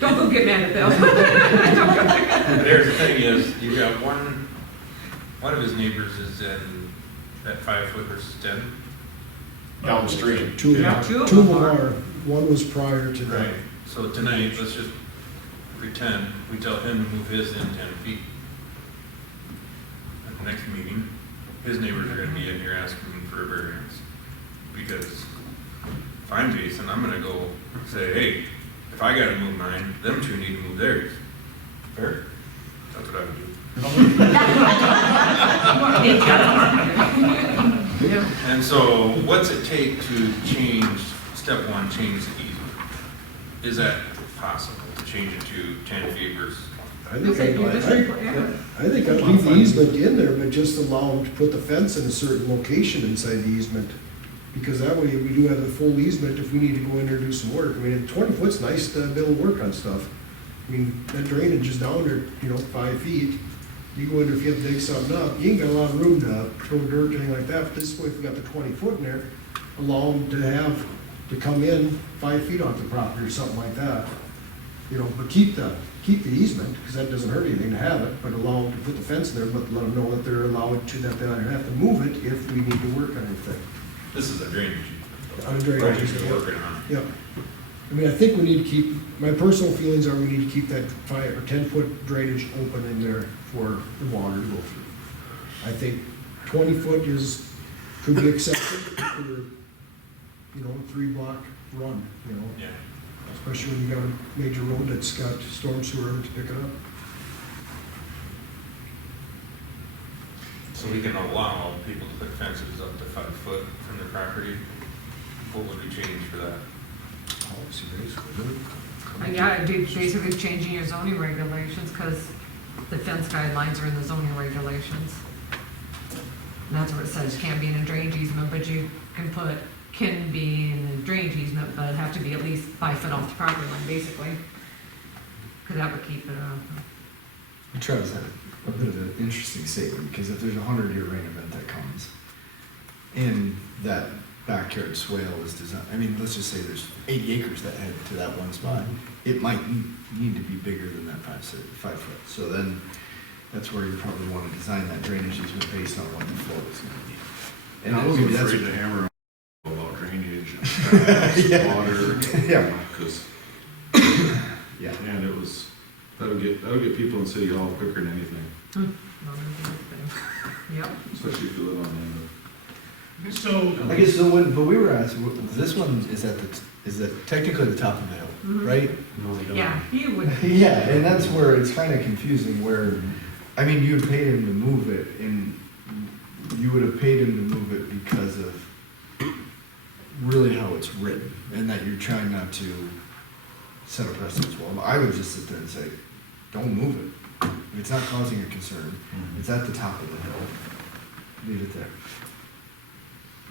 don't go get mad at them. There's the thing is, you got one of his neighbors is in that 5 foot versus 10. Downstream. Two Yeah, of two of them them are. are, one was prior to that. Right. So tonight, let's just pretend we tell him to move his in 10 feet. At the next meeting, his neighbors are gonna be in here asking for a variance. Because if I'm Jason, I'm gonna go say, hey, if I gotta move mine, them two need to move theirs. Fair? That's what I would do. And so, what's it take to change, step one, change the easement? Is that possible, to change it to 10 feet versus 20? I think I'd leave the easement in there, but just allow them to put the fence in a certain location inside the easement. Because that way, we do have the full easement if we need to go in there and do some work. 20 foot's nice to be able to work on stuff. That drainage is down there, 5 feet. You go in there, if you have to dig something up, you ain't got a lot of room to throw dirt or anything like that. But this way, if we got the 20 foot in there, allow them to come in 5 feet off the property or something like that. But keep the easement, because that doesn't hurt anything to have it, but allow them to put the fence there, but let them know that they're allowed to, that they have to move it if we need to work on anything. This is a drainage. On a drainage Right, easement, you're yeah. working on it. Yep. I think we need to keep, my personal feelings are we need to keep that 5 or 10 foot drainage open in there for the water to go through. I think 20 foot could be accepted for, a 3-block run, Yeah. especially when you got a major road that's got storm sewer to pick it up. So we can allow people to put fences up to 5 foot from their property. What would we change for that? Yeah, it'd be basically changing your zoning regulations, because the fence guidelines are in the zoning regulations. And that's what it says, can't be in a drainage easement, but you can be in a drainage easement, but have to be at least 5 foot off the property line, basically. Because that would keep it Travis had a bit of an interesting statement, because if there's a 100-year rain event that comes, and that backyard swale is designed, let's just say there's 80 acres that head to that one spot, it might need to be bigger than that 5 foot. So then, that's where you probably want to design that drainage easement based on what the flow is going to be. And I was maybe that's afraid to hammer on about drainage and Yeah. water. Yeah. Because, Yeah. man, that'll get people in City Hall quicker than anything, Yep. especially if you live on land. So, I guess so. But we were asked, this one is technically the top of the hill, right? Yeah, he would. Yeah, and that's where it's kind of confusing. Where, you had paid him to move it, and you would have paid him to move it because of really how it's written, and that you're trying not to set a precedence. Well, I would just sit there and say, don't move it. If it's not causing a concern, it's at the top of the hill, leave it there.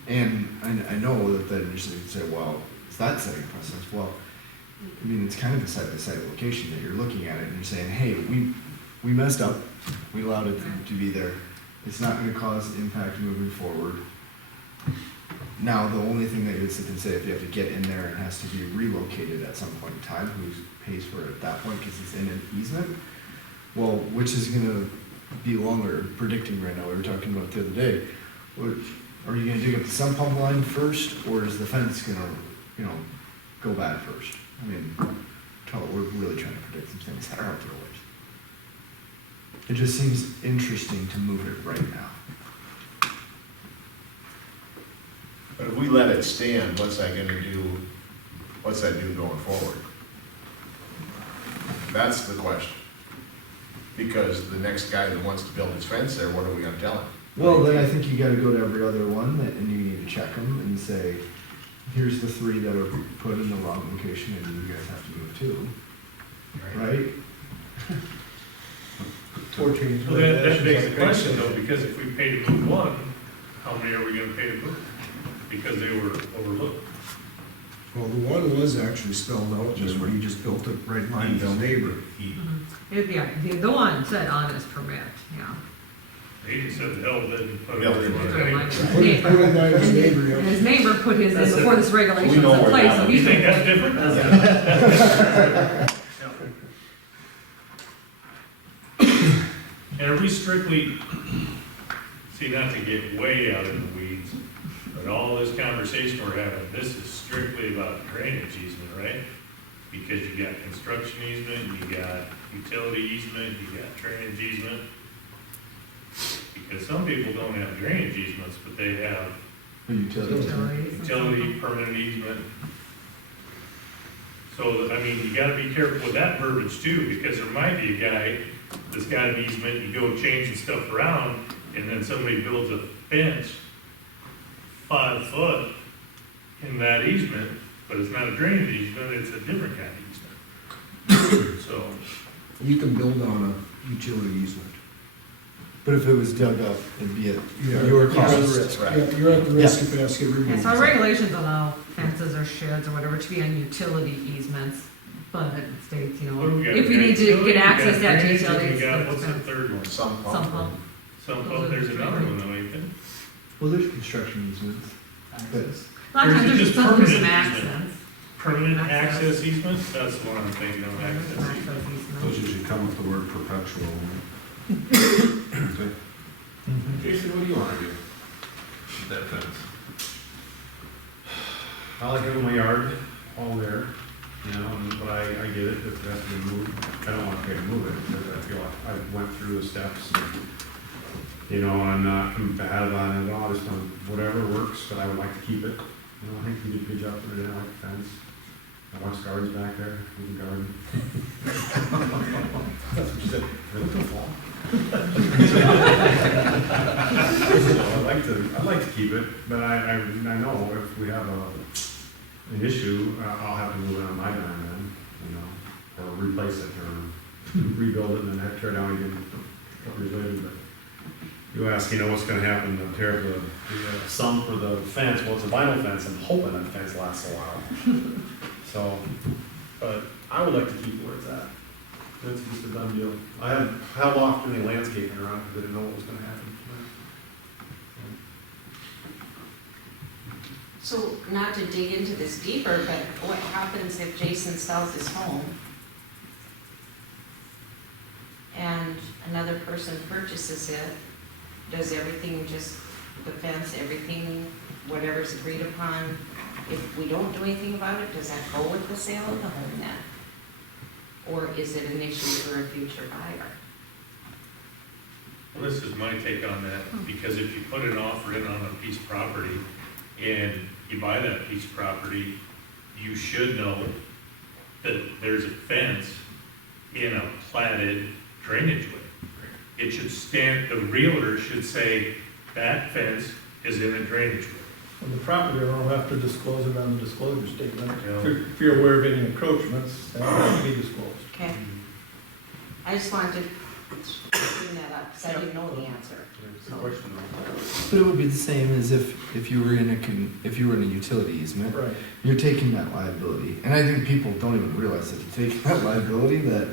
And I know that initially you'd say, well, is that setting a precedence? Well, I mean, it's kind of a side-by-side location that you're looking at it and you're saying, hey, we messed up, we allowed it to be there. It's not gonna cause impact moving forward. Now, the only thing that you would sit and say, if you have to get in there and has to be relocated at some point in time, who pays for it at that point because it's in an easement? Well, which is gonna be longer, predicting right now, we were talking about it the other day. Are you gonna dig up the sump pump line first, or is the fence gonna, go bad first? I mean, we're really trying to predict some things that are out there ways. It just seems interesting to move it right now. But if we let it stand, what's that do going forward? That's the question. Because the next guy that wants to build his fence there, what are we gonna tell him? Well, then I think you gotta go to every other one, and you need to check them and say, here's the 3 that are put in the wrong location, and you guys have to move too. Right? Well, that begs the question though, because if we pay to move one, how many are we gonna pay to move? Because they were overlooked. Well, the one was actually spelled out, just where you just built it right in line with his neighbor. Yeah, the one said on his permit, yeah. They just said the hell didn't put it Yeah. where it was Put anyway. it right by his neighbor, And yeah. his neighbor put his in before this regulation We know was in where place, that so one- You he's. think that's different? And are we strictly, see, not to get way out in the weeds, but all this conversation we're having, this is strictly about drainage easement, right? Because you got construction easement, you got utility easement, you got drainage easement. Because some people don't have drainage easements, but they have utility, permanent easement. So, I mean, you gotta be careful with that verbiage too, because there might be a guy that's got an easement, you go changing stuff around, and then somebody builds a fence 5 foot in that easement, but it's not a drainage easement, it's a different kind of easement. So, You can build on a utility easement. But if it was dug up, it'd be at Yeah. your You're at the cost. risk. Yeah, you're at the risk if it has to get Yeah, removed. so our regulations allow fences or sheds or whatever to be on utility easements, but it states, what do we got? if you need to Utility, get access to that drainage, and utility. we got, it's what's the fence. third one? Some Some pump. There's another one though, ain't there? Well, there's construction easements. A lot of Or is times it there's just some permanent some easement? access. Permanent Access. access easement, that's the one I'm thinking of, access easement. Access easement. Those usually come with the word perpetual. Jason, what do you wanna do? That fence. I like having my yard all there, but I get it, if it has to be moved, I don't want to pay to move it, because I feel like I went through the steps. I'm bad about it at all, I just want, whatever works, but I would like to keep it. I think you did a good job putting it in, I like the fence. I watched gardens back there, we can garden. That's what you said, really don't fall. I'd like to keep it, but I know if we have an issue, I'll have to move it on my dime then, or replace it, or rebuild it and then have to tear it down again a couple years later, but you ask, what's gonna happen to tear the sump or the fence, well, it's a vinyl fence, I'm hoping that fence lasts a while. So, but I would like to keep it where it's at. That's just a done deal. I haven't walked any landscaping around because I didn't know what was gonna happen. So not to dig into this deeper, but what happens if Jason sells his home and another person purchases it? Does everything the fence, everything, whatever's agreed upon, if we don't do anything about it, does that go with the sale of the home then? Or is it an issue for a future buyer? Well, this is my take on that, because if you put an offer in on a piece of property and you buy that piece of property, you should know that there's a fence in a platted drainage way. It should stand, the realtor should say, that fence is in a drainage field. And the property owner will have to disclose it on the disclosure statement. Yeah. If you're aware of any encroachments, that has to be disclosed. Okay. I just wanted to bring that up, because I didn't know the answer. But it would be the same as if you were in if you were in a utility easement. Right. You're taking that liability, and I think people don't even realize that you're taking that liability, that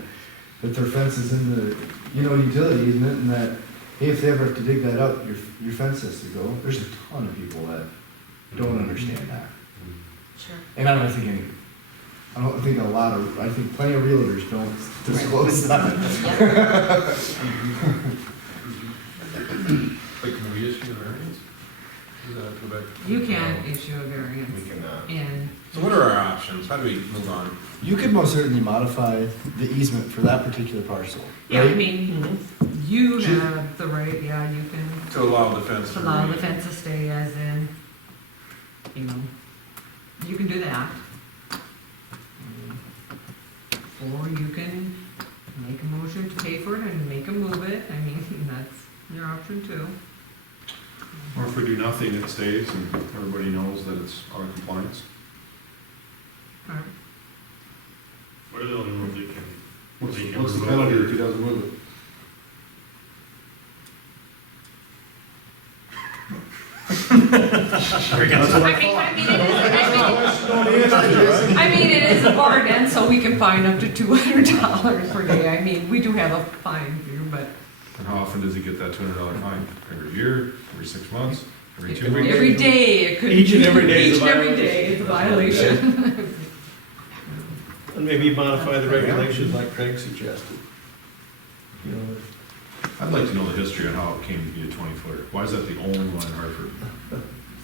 their fence is in the, utility easement, and that, hey, if they ever have to dig that up, your fence has to go. There's a ton of people that don't understand that. Sure. And I think plenty of realtors don't disclose that. Like, can we issue a variance? Does that go back? You can issue a variance, We cannot. and So what are our options? How do we move on? You could most certainly modify the easement for that particular parcel. yeah, I right? mean, you have the right, yeah, you can To allow the fence to allow the remain. fence to stay as in, you can do that. Or you can make a motion to pay for it and make them move it, I mean, that's your option too. Or if we do nothing, it stays and everybody knows that it's out of compliance. Alright. What are the only rules they can? What's they the can remove penalty it? if he doesn't move it? I mean, it is a bargain, so we can fine up to $200 per day. I mean, we do have a fine here, but And how often does he get that $200 fine? Every year, every 6 months, every 2 weeks? every day it could. Each and every day is Each a and every violation. day is a violation. And maybe modify the regulations like Craig suggested. I'd like to know the history on how it came to be a 20-footer. Why is that the only one in Hartford?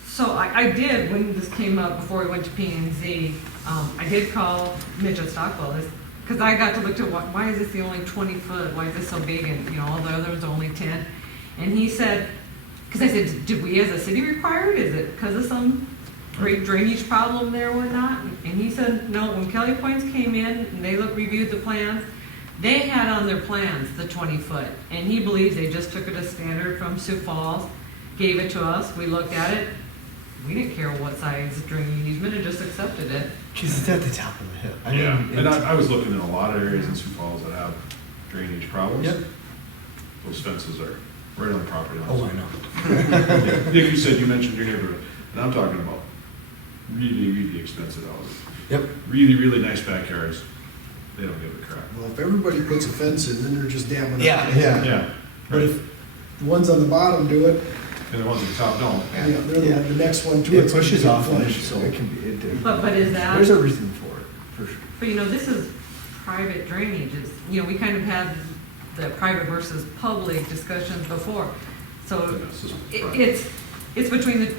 So I did, when this came up before we went to P and Z, I did call Mitch at Stockwell, because I got to look at why is this the only 20 foot, why is this so big, and all the others are only 10? And he said, because I said, did we as a city require it? Is it because of some great drainage problem there or whatnot? And he said, no, when Kelly Points came in and they reviewed the plans, they had on their plans the 20 foot, and he believes they just took it as standard from Sioux Falls, gave it to us, we looked at it, we didn't care what size drainage easement, and just accepted it. Because it's at the top of the hill. I Yeah, mean, and I was looking in a lot of areas in Sioux Falls that have drainage problems. Yep. Those fences are right on the property line. Oh, I know. Like you said, you mentioned your neighborhood, and I'm talking about really, really expensive houses. Yep. Really, really nice backyards. They don't give a crap. Well, if everybody puts a fence in, then they're just damming it. Yeah. Yeah. But if the ones on the bottom do it, And the ones at the top don't. they're the next one to It it. pushes off, flush. so it can be, But is that? there's a reason for it, for sure. But this is private drainage, we kind of had the private versus public discussions before. So This is it's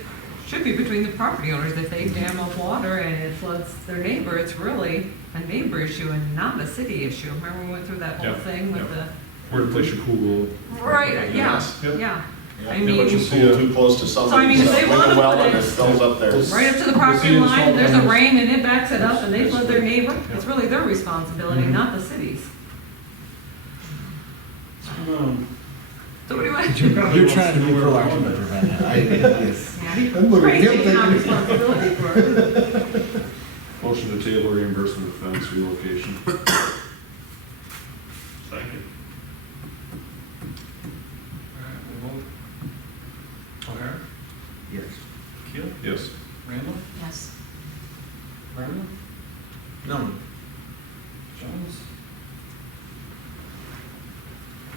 should be between the property owners. If they dam up water and it floods their neighbor, it's really a neighbor issue and not a city issue. Remember we went through that whole Yep, thing with yep. Where to place your pool. right, yeah, Yep. yeah. I Yeah, mean, but you pool too close to So, I mean, if they somebody's wanna well put and it- it fills up there. right up to the We'll property see in line, small there's a towns. rain and it backs it up and they flood their neighbor, it's really their responsibility, not the city's. So what do you want? You're trying to be proactive to prevent it. Yes. Yeah, he's I'm looking at him taking on thinking- responsibility for it. Motion to table reimbursement of fence relocation. Second. Alright, we'll vote. O'Hara? Yes. Keel? Yes. Randall? Yes. Brennan? No. Jones?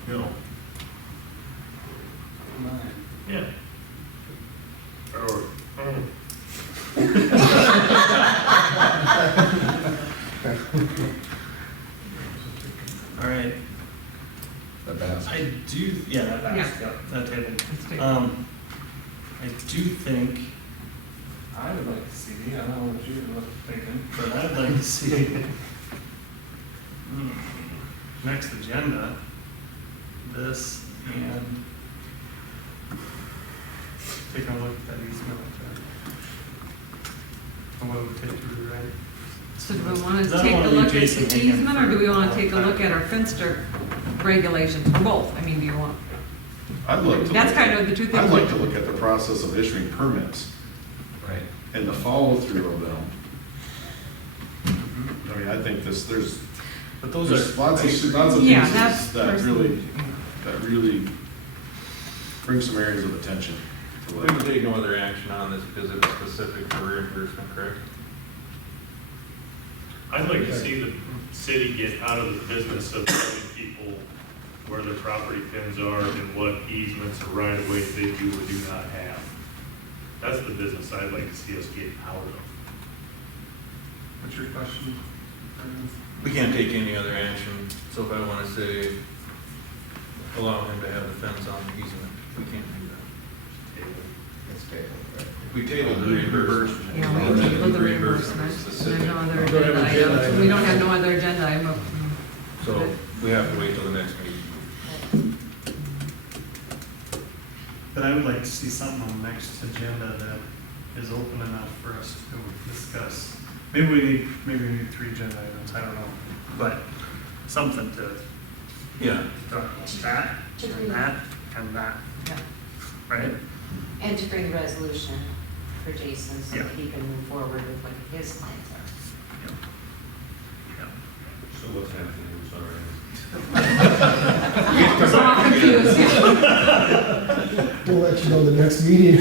No. Nine. Yeah. Or, All right, That passed. I do, yeah, that passed, Yeah. yeah, that table. Let's take- I do think, I would like to see, I don't know what you're thinking, but I'd like to see next agenda, this and take a look at that easement. And what it would take to rewrite. So do we want Is to that take one a of you, look at Jason, the making easement, or do we want to for- take a look at our Finster regulations, or both? I mean, do you want, I'd like to. That's kind of the two things. I'd like to look at the process of issuing permits Right. and the follow-through of them. I mean, I think there's But those there's are, lots of Yeah, pieces that's that personally. really bring some areas of attention to We can it. take no other action on this because it's specific for reimbursement, correct? I'd like to see the city get out of the business of telling people where their property pins are and what easements or right of ways they do or do not have. That's the business I'd like to see us get out of. What's your question? We can't take any other action, so if I want to say, allow him to have the fence on the easement, we can't do that. If we table the reimbursement. Yeah, we table the reimbursement, and there's no other agenda items. We don't have no other agenda item. So we have to wait till the next meeting. but I would like to see something on the next agenda that is open enough for us to discuss. Maybe we need 3 agenda items, I don't know, but something to Yeah. talk about that, and that, and that, Yeah. right? And to bring a resolution for Jason so Yeah. that he can move forward with what his plans are. So what's happening, I'm sorry. So I'm confused. We'll let you know the next meeting.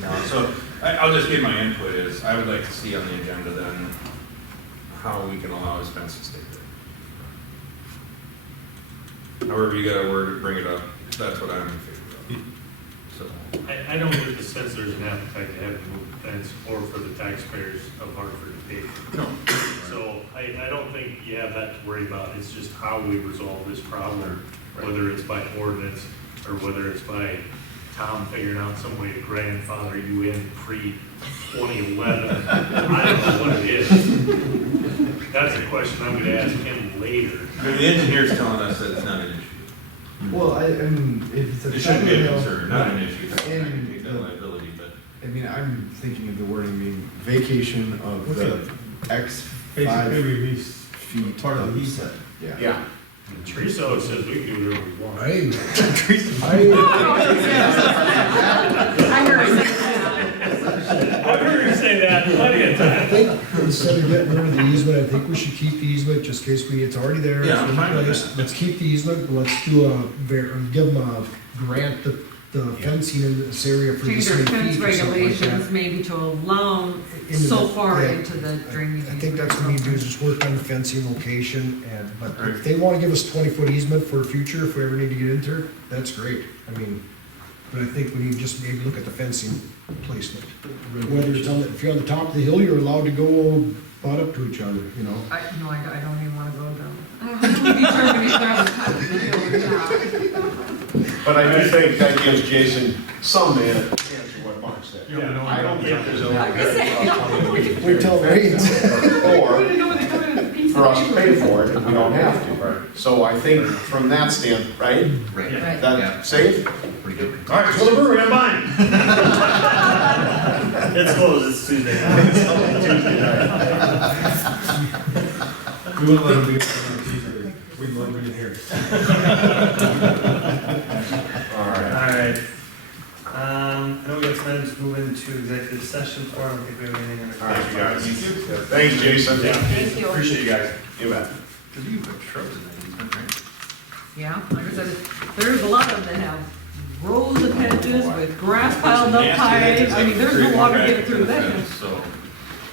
No, so I'll just give my input is, I would like to see on the agenda then how we can allow his fence to stay there. However you gotta word it, bring it up, that's what I'm in favor of. So, I don't get the sense there's an appetite to have to move the fence or for the taxpayers of Hartford to pay for it. no, So I don't think you have that to worry about, it's just how we resolve this problem, whether it's by ordinance or whether it's by Tom figuring out some way to grandfather you in pre-2011. I don't know what it is. That's a question I'm gonna ask him later. the engineer's telling us that it's not an issue. Well, I mean, if it's a. It shouldn't be a federal- concern, not an issue, I can And take that liability, but. I mean, I'm thinking of the wording being vacation of the X Basically, 5 release feet. part of the easement. Yeah. Yeah. Teresa always says we can do whatever we want. I heard her say that. I've heard her say that plenty of I times. think instead of getting rid of the easement, I think we should keep the easement, just in case it's already there. Yeah, it's I'm fine with in place. that. Let's keep the easement, but let's do give them a grant, the fencing in this area for Change this their many fence feet or something like regulations, that. maybe to allow Into so the- far yeah. into the drainage. I think that's what we need to do, is just work on the fencing location, but Right. if they wanna give us 20-foot easement for future, if we ever need to get into it, that's great. I mean, but I think we need to just maybe look at the fencing placement. Whether it's on, if you're on the top of the hill, you're allowed to go butt up to each other, you know? I don't even wanna go down. How do we determine if they're on the top of the hill or not? But I do think that gives Jason some answer what Mark said. Yeah. I don't think there's I was saying, Wait till it rains. Or for us to pay for it if we don't have to. So I think from that stand, right? Right. That safe? Pretty good. All right, so the brewery, I'm buying. It's closed, it's Tuesday. We wouldn't let him be on Tuesday. We'd let him in here. All right. Alright. I know we got some items to move into executive session for, I don't think we have anything under. All right, you guys. Thanks, Jason. Thank you. Appreciate you guys. You bet. Cause you put shrubs in that easement, right? yeah, like I said, there's a lot of them that have rows of hedges with grass piled up high. I mean, there's no water getting through that. So,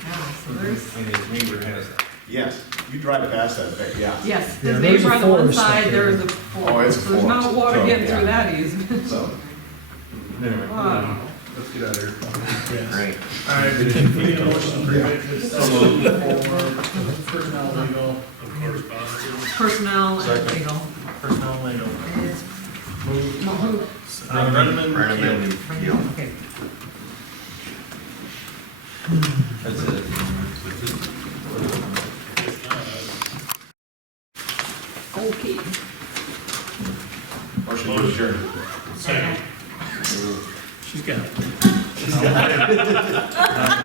Yeah, so there's, and his neighbor has that. Yes, you drive past that thing, yeah. yes, Yeah, the there's neighbor a on the one forest up side, there. there is a Oh, it's forest. a There's no forest. water So, getting yeah. through that easement. So, Anyway, Wow. let's get out of here. Great. Alright, we need a motion for executive session for personnel, legal, Of course, Bob. Personnel and legal. personnel, legal. It's, Moved. who, Brenneman, Keel. okay. That's it. Okay. motion to adjourn. Second. She's got it.